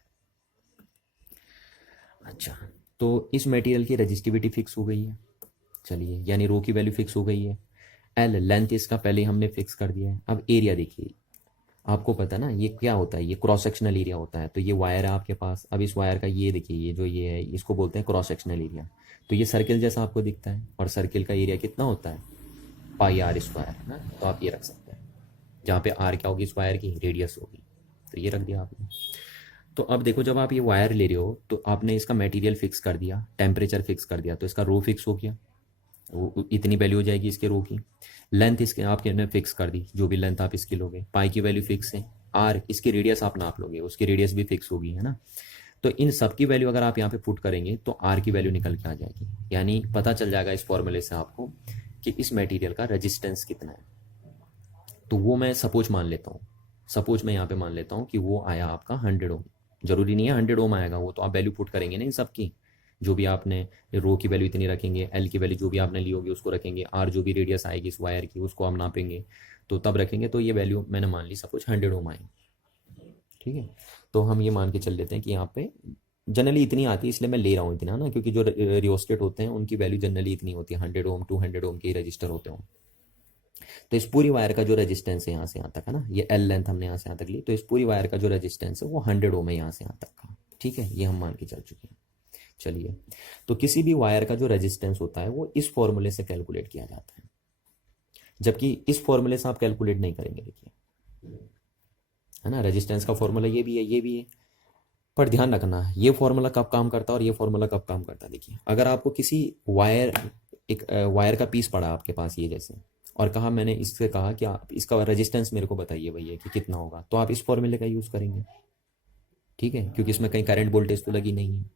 अच्छा, तो इस मटेरियल की रेजिस्टिविटी फिक्स हो गई है, चलिए, यानी रो की वैल्यू फिक्स हो गई है। एल लेंथ इसका पहले हमने फिक्स कर दिया है। अब एरिया देखिए, आपको पता ना ये क्या होता है, ये क्रॉस सेक्शनल एरिया होता है। तो ये वायर है आपके पास, अब इस वायर का ये देखिए, ये जो ये है इसको बोलते हैं क्रॉस सेक्शनल एरिया। तो ये सर्किल जैसा आपको दिखता है, और सर्किल का एरिया कितना होता है, पाई आर स्क्वायर, है ना। तो आप ये रख सकते हैं, जहाँ पे आर क्या होगी, इस वायर की रेडियस होगी, तो ये रख दिया आपने। तो अब देखो, जब आप ये वायर ले रहे हो तो आपने इसका मटेरियल फिक्स कर दिया, टेम्परेचर फिक्स कर दिया, तो इसका रो फिक्स हो गया, वो इतनी वैल्यू हो जाएगी इसके रो की। लेंथ इसके आपके ने फिक्स कर दी, जो भी लेंथ आप इसकी लोगे, पाई की वैल्यू फिक्स है। आर इसकी रेडियस आप नाप लोगे, उसकी रेडियस भी फिक्स होगी, है ना। तो इन सब की वैल्यू अगर आप यहाँ पे पुट करेंगे तो आर की वैल्यू निकल के आ जाएगी, यानी पता चल जाएगा इस फॉर्मूले से आपको कि इस मटेरियल का रेजिस्टेंस कितना है। तो वो मैं सपोज मान लेता हूँ, सपोज मैं यहाँ पे मान लेता हूँ कि वो आया आपका 100 ओम। जरूरी नहीं है 100 ओम आएगा, वो तो आप वैल्यू पुट करेंगे ना इन सब की, जो भी आपने रो की वैल्यू इतनी रखेंगे, एल की वैल्यू जो भी आपने ली होगी उसको रखेंगे, आर जो भी रेडियस आएगी इस वायर की उसको हम नापेंगे, तो तब रखेंगे। तो ये वैल्यू मैंने मान ली सपोज 100 ओम आई, ठीक है। तो हम ये मान के चल लेते हैं कि यहाँ पे जनरली इतनी आती है, इसलिए मैं ले रहा हूँ इतना ना, क्योंकि जो रियोस्टेट होते हैं उनकी वैल्यू जनरली इतनी होती है, 100 ओम 200 ओम के रजिस्टर होते हैं। तो इस पूरी वायर का जो रेजिस्टेंस है यहाँ से यहाँ तक, है ना, ये एल लेंथ हमने यहाँ से यहाँ तक ली, तो इस पूरी वायर का जो रेजिस्टेंस है वो 100 ओम है यहाँ से यहाँ तक का, ठीक है, ये हम मान के चल चुके हैं। चलिए, तो किसी भी वायर का जो रेजिस्टेंस होता है वो इस फॉर्मूले से कैलकुलेट किया जाता है, जबकि इस फॉर्मूले से आप कैलकुलेट नहीं करेंगे, देखिए, है ना। रेजिस्टेंस का फॉर्मूला ये भी है, ये भी है, पर ध्यान रखना ये फॉर्मूला कब काम करता है और ये फॉर्मूला कब काम करता है। देखिए, अगर आपको किसी वायर, एक वायर का पीस पड़ा आपके पास ये जैसे, और कहा मैंने इससे कहा कि आप इसका रेजिस्टेंस मेरे को बताइए भैया कि कितना होगा, तो आप इस फॉर्मूले का यूज़ करेंगे, ठीक है, क्योंकि इसमें कहीं करंट वोल्टेज तो लगी नहीं है।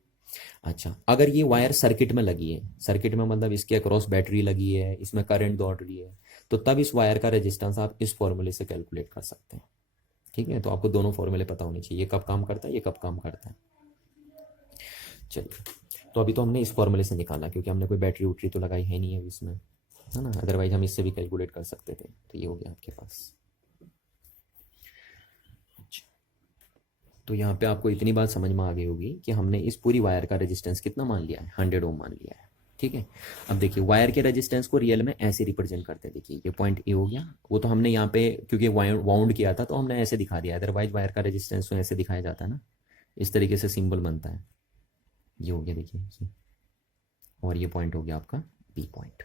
अच्छा, अगर ये वायर सर्किट में लगी है, सर्किट में मतलब इसके अक्रॉस बैटरी लगी है, इसमें करंट दौड़ रही है, तो तब इस वायर का रेजिस्टेंस आप इस फॉर्मूले से कैलकुलेट कर सकते हैं। ठीक है, तो आपको दोनों फॉर्मूले पता होने चाहिए, ये कब काम करता है, ये कब काम करता है। चलिए, तो अभी तो हमने इस फॉर्मूले से निकाला, क्योंकि हमने कोई बैटरी उटरी तो लगाई है नहीं है इसमें, है ना, अदरवाइज हम इससे भी कैलकुलेट कर सकते थे। तो ये हो गया आपके पास। अच्छा, तो यहाँ पे आपको इतनी बात समझ में आ गई होगी कि हमने इस पूरी वायर का रेजिस्टेंस कितना मान लिया है, 100 ओम मान लिया है। ठीक है, अब देखिए वायर के रेजिस्टेंस को रियल में ऐसे रिप्रेजेंट करते हैं। देखिए ये पॉइंट ए हो गया, वो तो हमने यहाँ पे क्योंकि वाउंड किया था तो हमने ऐसे दिखा दिया, अदरवाइज वायर का रेजिस्टेंस तो ऐसे दिखाया जाता है ना, इस तरीके से सिंबल बनता है। ये हो गया देखिए ये, और ये पॉइंट हो गया आपका बी पॉइंट।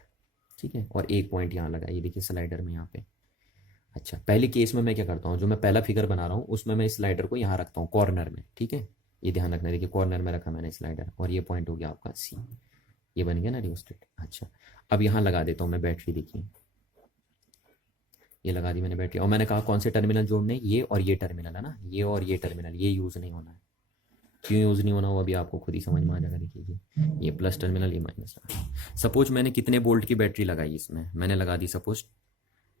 ठीक है, और एक पॉइंट यहाँ लगा, ये देखिए स्लाइडर में यहाँ पे। अच्छा, पहले केस में मैं क्या करता हूँ, जो मैं पहला फिगर बना रहा हूँ उसमें मैं स्लाइडर को यहाँ रखता हूँ कॉर्नर में। ठीक है, ये ध्यान रखना, देखिए कॉर्नर में रखा मैंने स्लाइडर, और ये पॉइंट हो गया आपका सी, ये बन गया ना रियोस्टेट। अच्छा, अब यहाँ लगा देता हूँ मैं बैटरी, देखिए ये लगा दी मैंने बैटरी, और मैंने कहा कौन से टर्मिनल जोड़ने, ये और ये टर्मिनल है ना, ये और ये टर्मिनल, ये यूज़ नहीं होना है। क्यों यूज़ नहीं होना वो अभी आपको खुद ही समझ में आ जाएगा। देखिए ये प्लस टर्मिनल, ये माइनस। सपोज मैंने कितने बोल्ट की बैटरी लगाई इसमें, मैंने लगा दी सपोज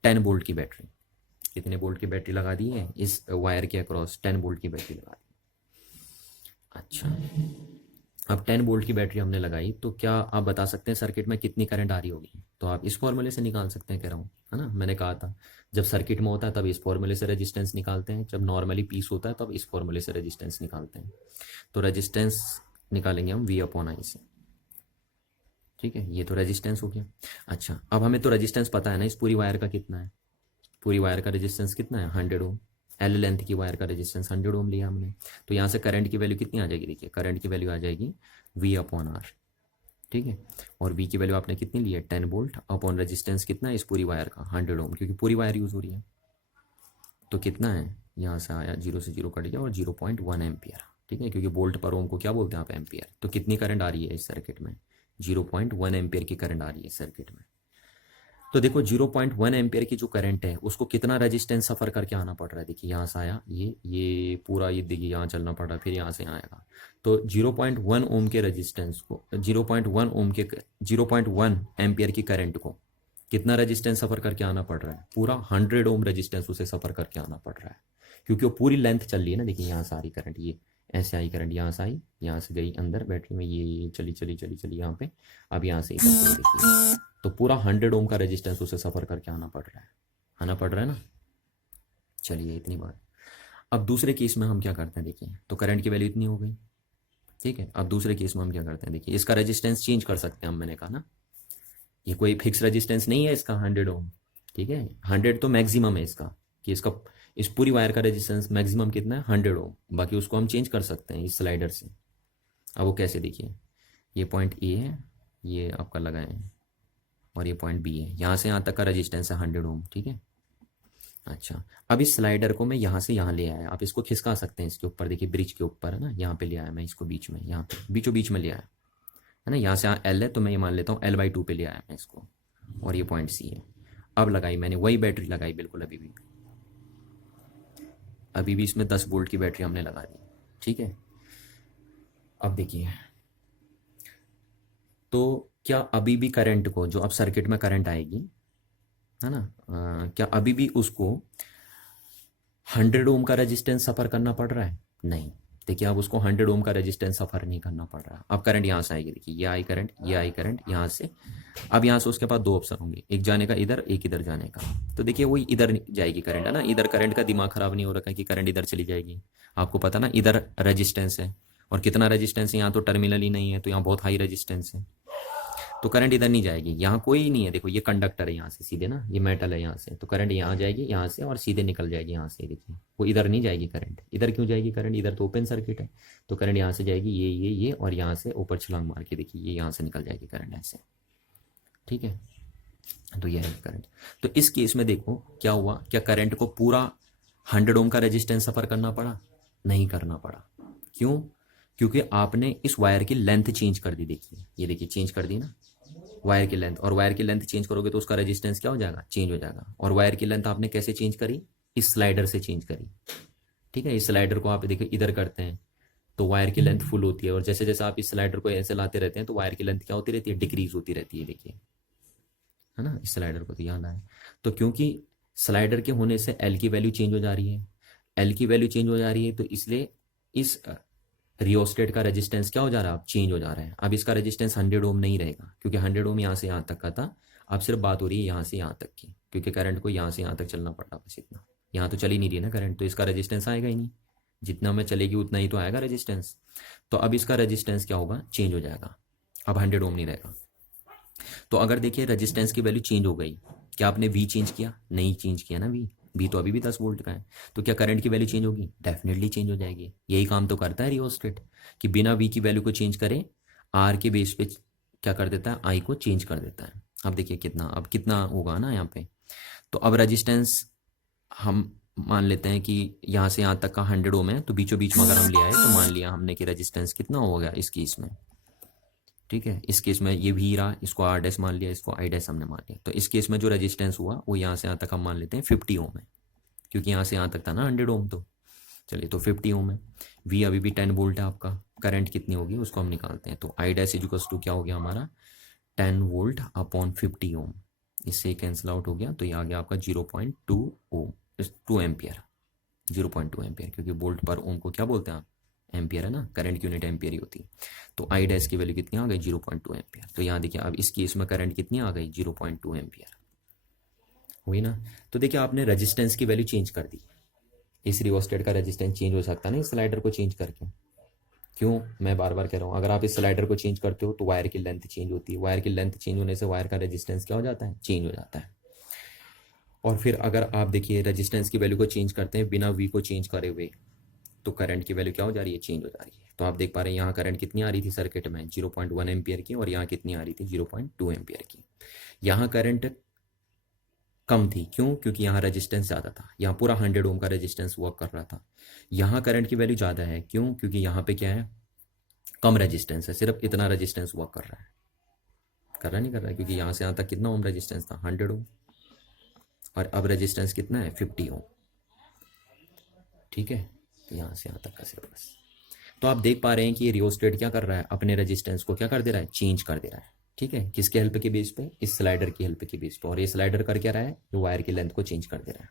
10 बोल्ट की बैटरी। कितने बोल्ट की बैटरी लगा दी है इस वायर के अक्रॉस, 10 बोल्ट की बैटरी लगा दी। अच्छा, अब 10 वोल्ट की बैटरी हमने लगाई, तो क्या आप बता सकते हैं सर्किट में कितनी करंट आ रही होगी? तो आप इस फॉर्मूले से निकाल सकते हैं, कह रहा हूँ, है ना, मैंने कहा था जब सर्किट में होता है तब इस फॉर्मूले से रेजिस्टेंस निकालते हैं, जब नॉर्मली पीस होता है तब इस फॉर्मूले से रेजिस्टेंस निकालते हैं। तो रेजिस्टेंस निकालेंगे हम वी अपॉन आई से। ठीक है, ये तो रेजिस्टेंस हो गया। अच्छा, अब हमें तो रेजिस्टेंस पता है ना इस पूरी वायर का कितना है, पूरी वायर का रेजिस्टेंस कितना है, 100 ओम। एल लेंथ की वायर का रेजिस्टेंस 100 ओम लिया हमने, तो यहाँ से करंट की वैल्यू कितनी आ जाएगी, देखिए करंट की वैल्यू आ जाएगी वी अपॉन आर। ठीक है, और वी की वैल्यू आपने कितनी ली है, 10 वोल्ट, अपॉन रेजिस्टेंस कितना है इस पूरी वायर का, 100 ओम, क्योंकि पूरी वायर यूज़ हो रही है। तो कितना है, यहाँ से आया, जीरो से जीरो कट गया, और 0.1 एम्पियर। ठीक है, क्योंकि बोल्ट पर ओम को क्या बोलते हैं आप, एम्पियर। तो कितनी करंट आ रही है इस सर्किट में, 0.1 एम्पियर की करंट आ रही है इस सर्किट में। तो देखो 0.1 एम्पियर की जो करंट है उसको कितना रेजिस्टेंस सफ़र करके आना पड़ रहा है। देखिए यहाँ से आया, ये पूरा, ये देखिए यहाँ चलना पड़ रहा है, फिर यहाँ से आएगा। तो 0.1 ओम के रेजिस्टेंस को, 0.1 ओम के 0.1 एम्पियर की करंट को कितना रेजिस्टेंस सफ़र करके आना पड़ रहा है, पूरा 100 ओम रेजिस्टेंस उसे सफ़र करके आना पड़ रहा है, क्योंकि वो पूरी लेंथ चल रही है ना। देखिए यहाँ से आ रही करंट, ये ऐसे आई करंट, यहाँ से आई, यहाँ से गई अंदर बैटरी में, ये चली चली चली चली यहाँ पे, अब यहाँ से इधर चली, देखिए तो पूरा 100 ओम का रेजिस्टेंस उसे सफ़र करके आना पड़ रहा है, आना पड़ रहा है ना। चलिए इतनी बात। अब दूसरे केस में हम क्या करते हैं, देखिए तो करंट की वैल्यू इतनी हो गई। ठीक है, अब दूसरे केस में हम क्या करते हैं, देखिए इसका रेजिस्टेंस चेंज कर सकते हैं हम, मैंने कहा ना ये कोई फिक्स रेजिस्टेंस नहीं है इसका 100 ओम। ठीक है, 100 तो मैक्सिमम है इसका, कि इसका इस पूरी वायर का रेजिस्टेंस मैक्सिमम कितना है, 100 ओम। बाकी उसको हम चेंज कर सकते हैं इस स्लाइडर से। अब वो कैसे, देखिए ये पॉइंट ए है, ये आपका लगाए, और ये पॉइंट बी है, यहाँ से यहाँ तक का रेजिस्टेंस है 100 ओम। ठीक है, अच्छा, अब इस स्लाइडर को मैं यहाँ से यहाँ ले आया, आप इसको खिसका सकते हैं इसके ऊपर, देखिए ब्रिज के ऊपर है ना, यहाँ पे ले आया मैं इसको, बीच में, यहाँ पे बीचों बीच में ले आया, है ना, यहाँ से यहाँ एल है तो मैं ये मान लेता हूँ L/2 पे ले आया मैं इसको, और ये पॉइंट सी है। अब लगाई मैंने वही बैटरी लगाई बिल्कुल, अभी भी इसमें 10 वोल्ट की बैटरी हमने लगा दी। ठीक है, अब देखिए, तो क्या अभी भी करंट को, जो अब सर्किट में करंट आएगी, है ना, क्या अभी भी उसको 100 ओम का रेजिस्टेंस सफ़र करना पड़ रहा है? नहीं, देखिए अब उसको 100 ओम का रेजिस्टेंस सफ़र नहीं करना पड़ रहा। अब करंट यहाँ से आएगी, देखिए ये आई करंट, ये आई करंट यहाँ से। अब यहाँ से उसके पास दो ऑप्शन होंगे, एक जाने का इधर, एक इधर जाने का। तो देखिए वही इधर जाएगी करंट, है ना, इधर करंट का दिमाग ख़राब नहीं हो रखा है कि करंट इधर चली जाएगी। आपको पता ना इधर रेजिस्टेंस है, और कितना रेजिस्टेंस है, यहाँ तो टर्मिनल ही नहीं है, तो यहाँ बहुत हाई रेजिस्टेंस है, तो करंट इधर नहीं जाएगी। यहाँ कोई नहीं है, देखो ये कंडक्टर है यहाँ से सीधे ना, ये मेटल है यहाँ से, तो करंट यहाँ जाएगी यहाँ से, और सीधे निकल जाएगी यहाँ से। देखिए वो इधर नहीं जाएगी करंट, इधर क्यों जाएगी करंट, इधर तो ओपन सर्किट है, तो करंट यहाँ से जाएगी ये, और यहाँ से ऊपर छलांग मार के देखिए ये यहाँ से निकल जाएगी करंट ऐसे। ठीक है, तो यह है करंट। तो इस केस में देखो क्या हुआ, क्या करंट को पूरा 100 ओम का रेजिस्टेंस सफ़र करना पड़ा? नहीं करना पड़ा। क्यों? क्योंकि आपने इस वायर की लेंथ चेंज कर दी। देखिए ये देखिए चेंज कर दी ना वायर की लेंथ, और वायर की लेंथ चेंज करोगे तो उसका रेजिस्टेंस क्या हो जाएगा, चेंज हो जाएगा। और वायर की लेंथ आपने कैसे चेंज करी, इस स्लाइडर से चेंज करी। ठीक है, इस स्लाइडर को आप देखिए इधर करते हैं तो वायर की लेंथ फुल होती है, और जैसे जैसे आप इस स्लाइडर को ऐसे लाते रहते हैं तो वायर की लेंथ क्या होती रहती है, डिक्रीज होती रहती है, देखिए, है ना, इस स्लाइडर को तो याद आए। तो क्योंकि स्लाइडर के होने से एल की वैल्यू चेंज हो जा रही है, एल की वैल्यू चेंज हो जा रही है, तो इसलिए इस रियोस्टेट का रेजिस्टेंस क्या हो जा रहा है, अब चेंज हो जा रहा है। अब इसका रेजिस्टेंस 100 ओम नहीं रहेगा, क्योंकि 100 ओम यहाँ से यहाँ तक का था, अब सिर्फ बात हो रही है यहाँ से यहाँ तक की, क्योंकि करंट को यहाँ से यहाँ तक चलना पड़ रहा, बस इतना। यहाँ तो चल ही नहीं रही ना करंट, तो इसका रेजिस्टेंस आएगा ही नहीं, जितना में चलेगी उतना ही तो आएगा रेजिस्टेंस। तो अब इसका रेजिस्टेंस क्या होगा, चेंज हो जाएगा, अब 100 ओम नहीं रहेगा। तो अगर देखिए रेजिस्टेंस की वैल्यू चेंज हो गई, क्या आपने वी चेंज किया, नहीं चेंज किया ना, वी तो अभी भी 10 वोल्ट का है, तो क्या करंट की वैल्यू चेंज होगी, डेफिनेटली चेंज हो जाएगी। यही काम तो करता है रियोस्टेट, कि बिना वी की वैल्यू को चेंज करे आर के बेस पे क्या कर देता है, आई को चेंज कर देता है। अब देखिए कितना, अब कितना होगा ना यहाँ पे, तो अब रजिस्टेंस हम मान लेते हैं कि यहाँ से यहाँ तक का 100 ओम है, तो बीचों बीच में अगर हम ले आए तो मान लिया हमने कि रजिस्टेंस कितना हो गया इस केस में, ठीक है। इस केस में ये भी रहा, इसको आर डैश मान लिया, इसको आई डैश हमने मान लिया, तो इस केस में जो रेजिस्टेंस हुआ वो यहाँ से यहाँ तक हम मान लेते हैं 50 ओम है, क्योंकि यहाँ से यहाँ तक था ना 100 ओम, तो चलिए तो 50 ओम है। वी अभी भी 10 वोल्ट है आपका, करंट कितनी होगी उसको हम निकालते हैं, तो आई डैश इक्वल्स टू क्या हो गया हमारा, 10 वोल्ट अपॉन 50 ओम, इससे कैंसिल आउट हो गया, तो ये आ गया आपका 0.2 ओम, 2 एम्पियर, 0.2 एम्पियर, क्योंकि वोल्ट पर ओम को क्या बोलते हैं आप, एम्पियर है ना, करंट की यूनिट एम्पियर ही होती है। तो आई डैश की वैल्यू कितनी आ गई, 0.2 एम्पियर। तो यहाँ देखिए अब इस केस में करंट कितनी आ गई, 0.2 एम्पियर हुई ना। तो देखिए आपने रेजिस्टेंस की वैल्यू चेंज कर दी, इस रियोस्टेट का रेजिस्टेंस चेंज हो सकता है ना इस स्लाइडर को चेंज करके। क्यों, मैं बार बार कह रहा हूँ, अगर आप इस स्लाइडर को चेंज करते हो तो वायर की लेंथ चेंज होती है, वायर की लेंथ चेंज होने से वायर का रेजिस्टेंस क्या हो जाता है, चेंज हो जाता है। और फिर अगर आप देखिए रेजिस्टेंस की वैल्यू को चेंज करते हैं बिना वी को चेंज करे हुए, तो करंट की वैल्यू क्या हो जा रही है, चेंज हो जा रही है। तो आप देख पा रहे हैं यहाँ करंट कितनी आ रही थी सर्किट में, 0.1 एम्पियर की, और यहाँ कितनी आ रही थी, 0.2 एम्पियर की। यहाँ करंट कम थी, क्यों, क्योंकि यहाँ रेजिस्टेंस ज़्यादा था, यहाँ पूरा 100 ओम का रेजिस्टेंस वर्क कर रहा था। यहाँ करंट की वैल्यू ज़्यादा है, क्यों, क्योंकि यहाँ पे क्या है, कम रेजिस्टेंस है, सिर्फ इतना रेजिस्टेंस वर्क कर रहा है, कर रहा नहीं कर रहा है, क्योंकि यहाँ से यहाँ तक कितना ओम रेजिस्टेंस था, 100 ओम, और अब रेजिस्टेंस कितना है, 50 ओम, ठीक है। तो यहाँ से यहाँ तक का सिर्फ बस। तो आप देख पा रहे हैं कि ये रियोस्टेट क्या कर रहा है, अपने रेजिस्टेंस को क्या कर दे रहा है, चेंज कर दे रहा है, ठीक है। किसके हेल्प के बेस पे, इस स्लाइडर की हेल्प के बेस पे। और ये स्लाइडर कर क्या रहा है, ये वायर की लेंथ को चेंज कर दे रहा है,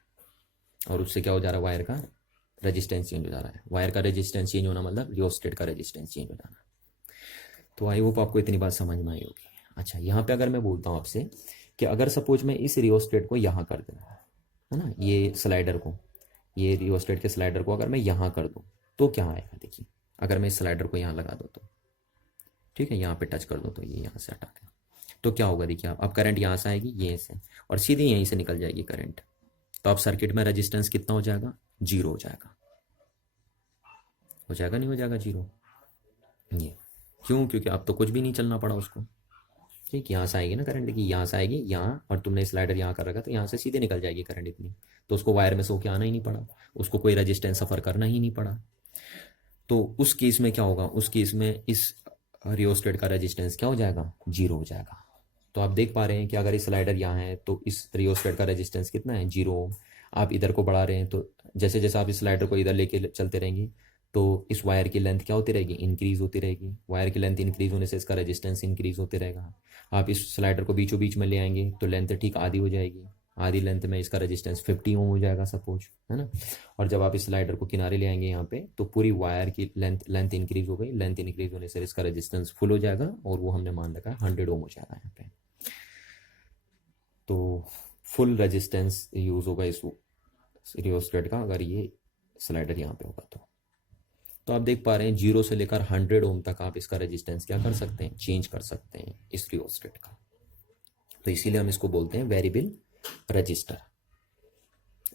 और उससे क्या हो जा रहा है, वायर का रेजिस्टेंस चेंज हो जा रहा है। वायर का रेजिस्टेंस चेंज होना मतलब रियोस्टेट का रेजिस्टेंस चेंज हो जाना। तो आई होप आपको इतनी बात समझ में आई होगी। अच्छा, यहाँ पे अगर मैं बोलता हूँ आपसे कि अगर सपोज मैं इस रियोस्टेट को यहाँ कर दूँ, है ना, ये स्लाइडर को, ये रियोस्टेट के स्लाइडर को अगर मैं यहाँ कर दूँ तो क्या आएगा, देखिए अगर मैं इस स्लाइडर को यहाँ लगा दूँ तो, ठीक है, यहाँ पे टच कर दूँ तो ये यहाँ से हटा के, तो क्या होगा, देखिए अब करंट यहाँ से आएगी ये से, और सीधे यहीं से निकल जाएगी करंट। तो अब सर्किट में रेजिस्टेंस कितना हो जाएगा, 0 हो जाएगा, हो जाएगा नहीं हो जाएगा 0, ये क्यों, क्योंकि अब तो कुछ भी नहीं चलना पड़ा उसको, ठीक। यहाँ से आएगी ना करंट, देखिए यहाँ से आएगी यहाँ, और तुमने स्लाइडर यहाँ कर रखा तो यहाँ से सीधे निकल जाएगी करंट इतनी, तो उसको वायर में से होके आना ही नहीं पड़ा, उसको कोई रेजिस्टेंस सफ़र करना ही नहीं पड़ा। तो उस केस में क्या होगा, उस केस में इस रियोस्टेट का रेजिस्टेंस क्या हो जाएगा, 0 हो जाएगा। तो आप देख पा रहे हैं कि अगर इस स्लाइडर यहाँ है तो इस रियोस्टेट का रेजिस्टेंस कितना है, 0। आप इधर को बढ़ा रहे हैं तो जैसे जैसे आप इस स्लाइडर को इधर लेके चलते रहेंगे तो इस वायर की लेंथ क्या होती रहेगी, इंक्रीज होती रहेगी। वायर की लेंथ इंक्रीज होने से इसका रेजिस्टेंस इंक्रीज होते रहेगा। आप इस स्लाइडर को बीचों बीच में ले आएंगे तो लेंथ ठीक आधी हो जाएगी, आधी लेंथ में इसका रेजिस्टेंस 50 ओम हो जाएगा सपोज, है ना। और जब आप इस स्लाइडर को किनारे ले आएंगे यहाँ पे तो पूरी वायर की लेंथ इंक्रीज हो गई, लेंथ इंक्रीज होने से इसका रेजिस्टेंस फुल हो जाएगा, और वो हमने मान रखा है 100 ओम हो जाएगा यहाँ पे। तो फुल रेजिस्टेंस यूज़ होगा इस रियोस्टेट का अगर ये स्लाइडर यहाँ पे होगा तो आप देख पा रहे हैं 0 से लेकर 100 ओम तक आप इसका रेजिस्टेंस क्या कर सकते हैं, चेंज कर सकते हैं इस रियोस्टेट का। तो इसीलिए हम इसको बोलते हैं वेरिएबल रजिस्टर।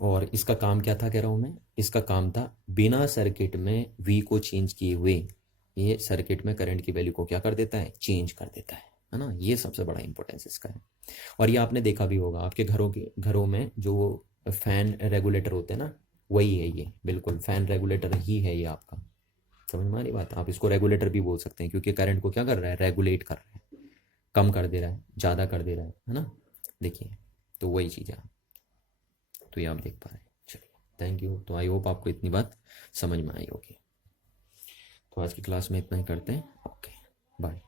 और इसका काम क्या था, कह रहा हूँ मैं, इसका काम था बिना सर्किट में वी को चेंज किए हुए ये सर्किट में करंट की वैल्यू को क्या कर देता है, चेंज कर देता है ना। ये सबसे बड़ा इंपॉर्टेंस इसका है। और ये आपने देखा भी होगा आपके घरों में जो फैन रेगुलेटर होते हैं ना, वही है ये, बिल्कुल फैन रेगुलेटर ही है ये आपका। समझ में आ रही बात, आप इसको रेगुलेटर भी बोल सकते हैं, क्योंकि करंट को क्या कर रहा है, रेगुलेट कर रहा है, कम कर दे रहा है, ज़्यादा कर दे रहा है ना। देखिए तो वही चीज़ है, तो ये आप देख पा रहे हैं। चलिए थैंक यू। तो आई होप आपको इतनी बात समझ में आई होगी। तो आज की क्लास में इतना ही करते हैं। Okay, bye.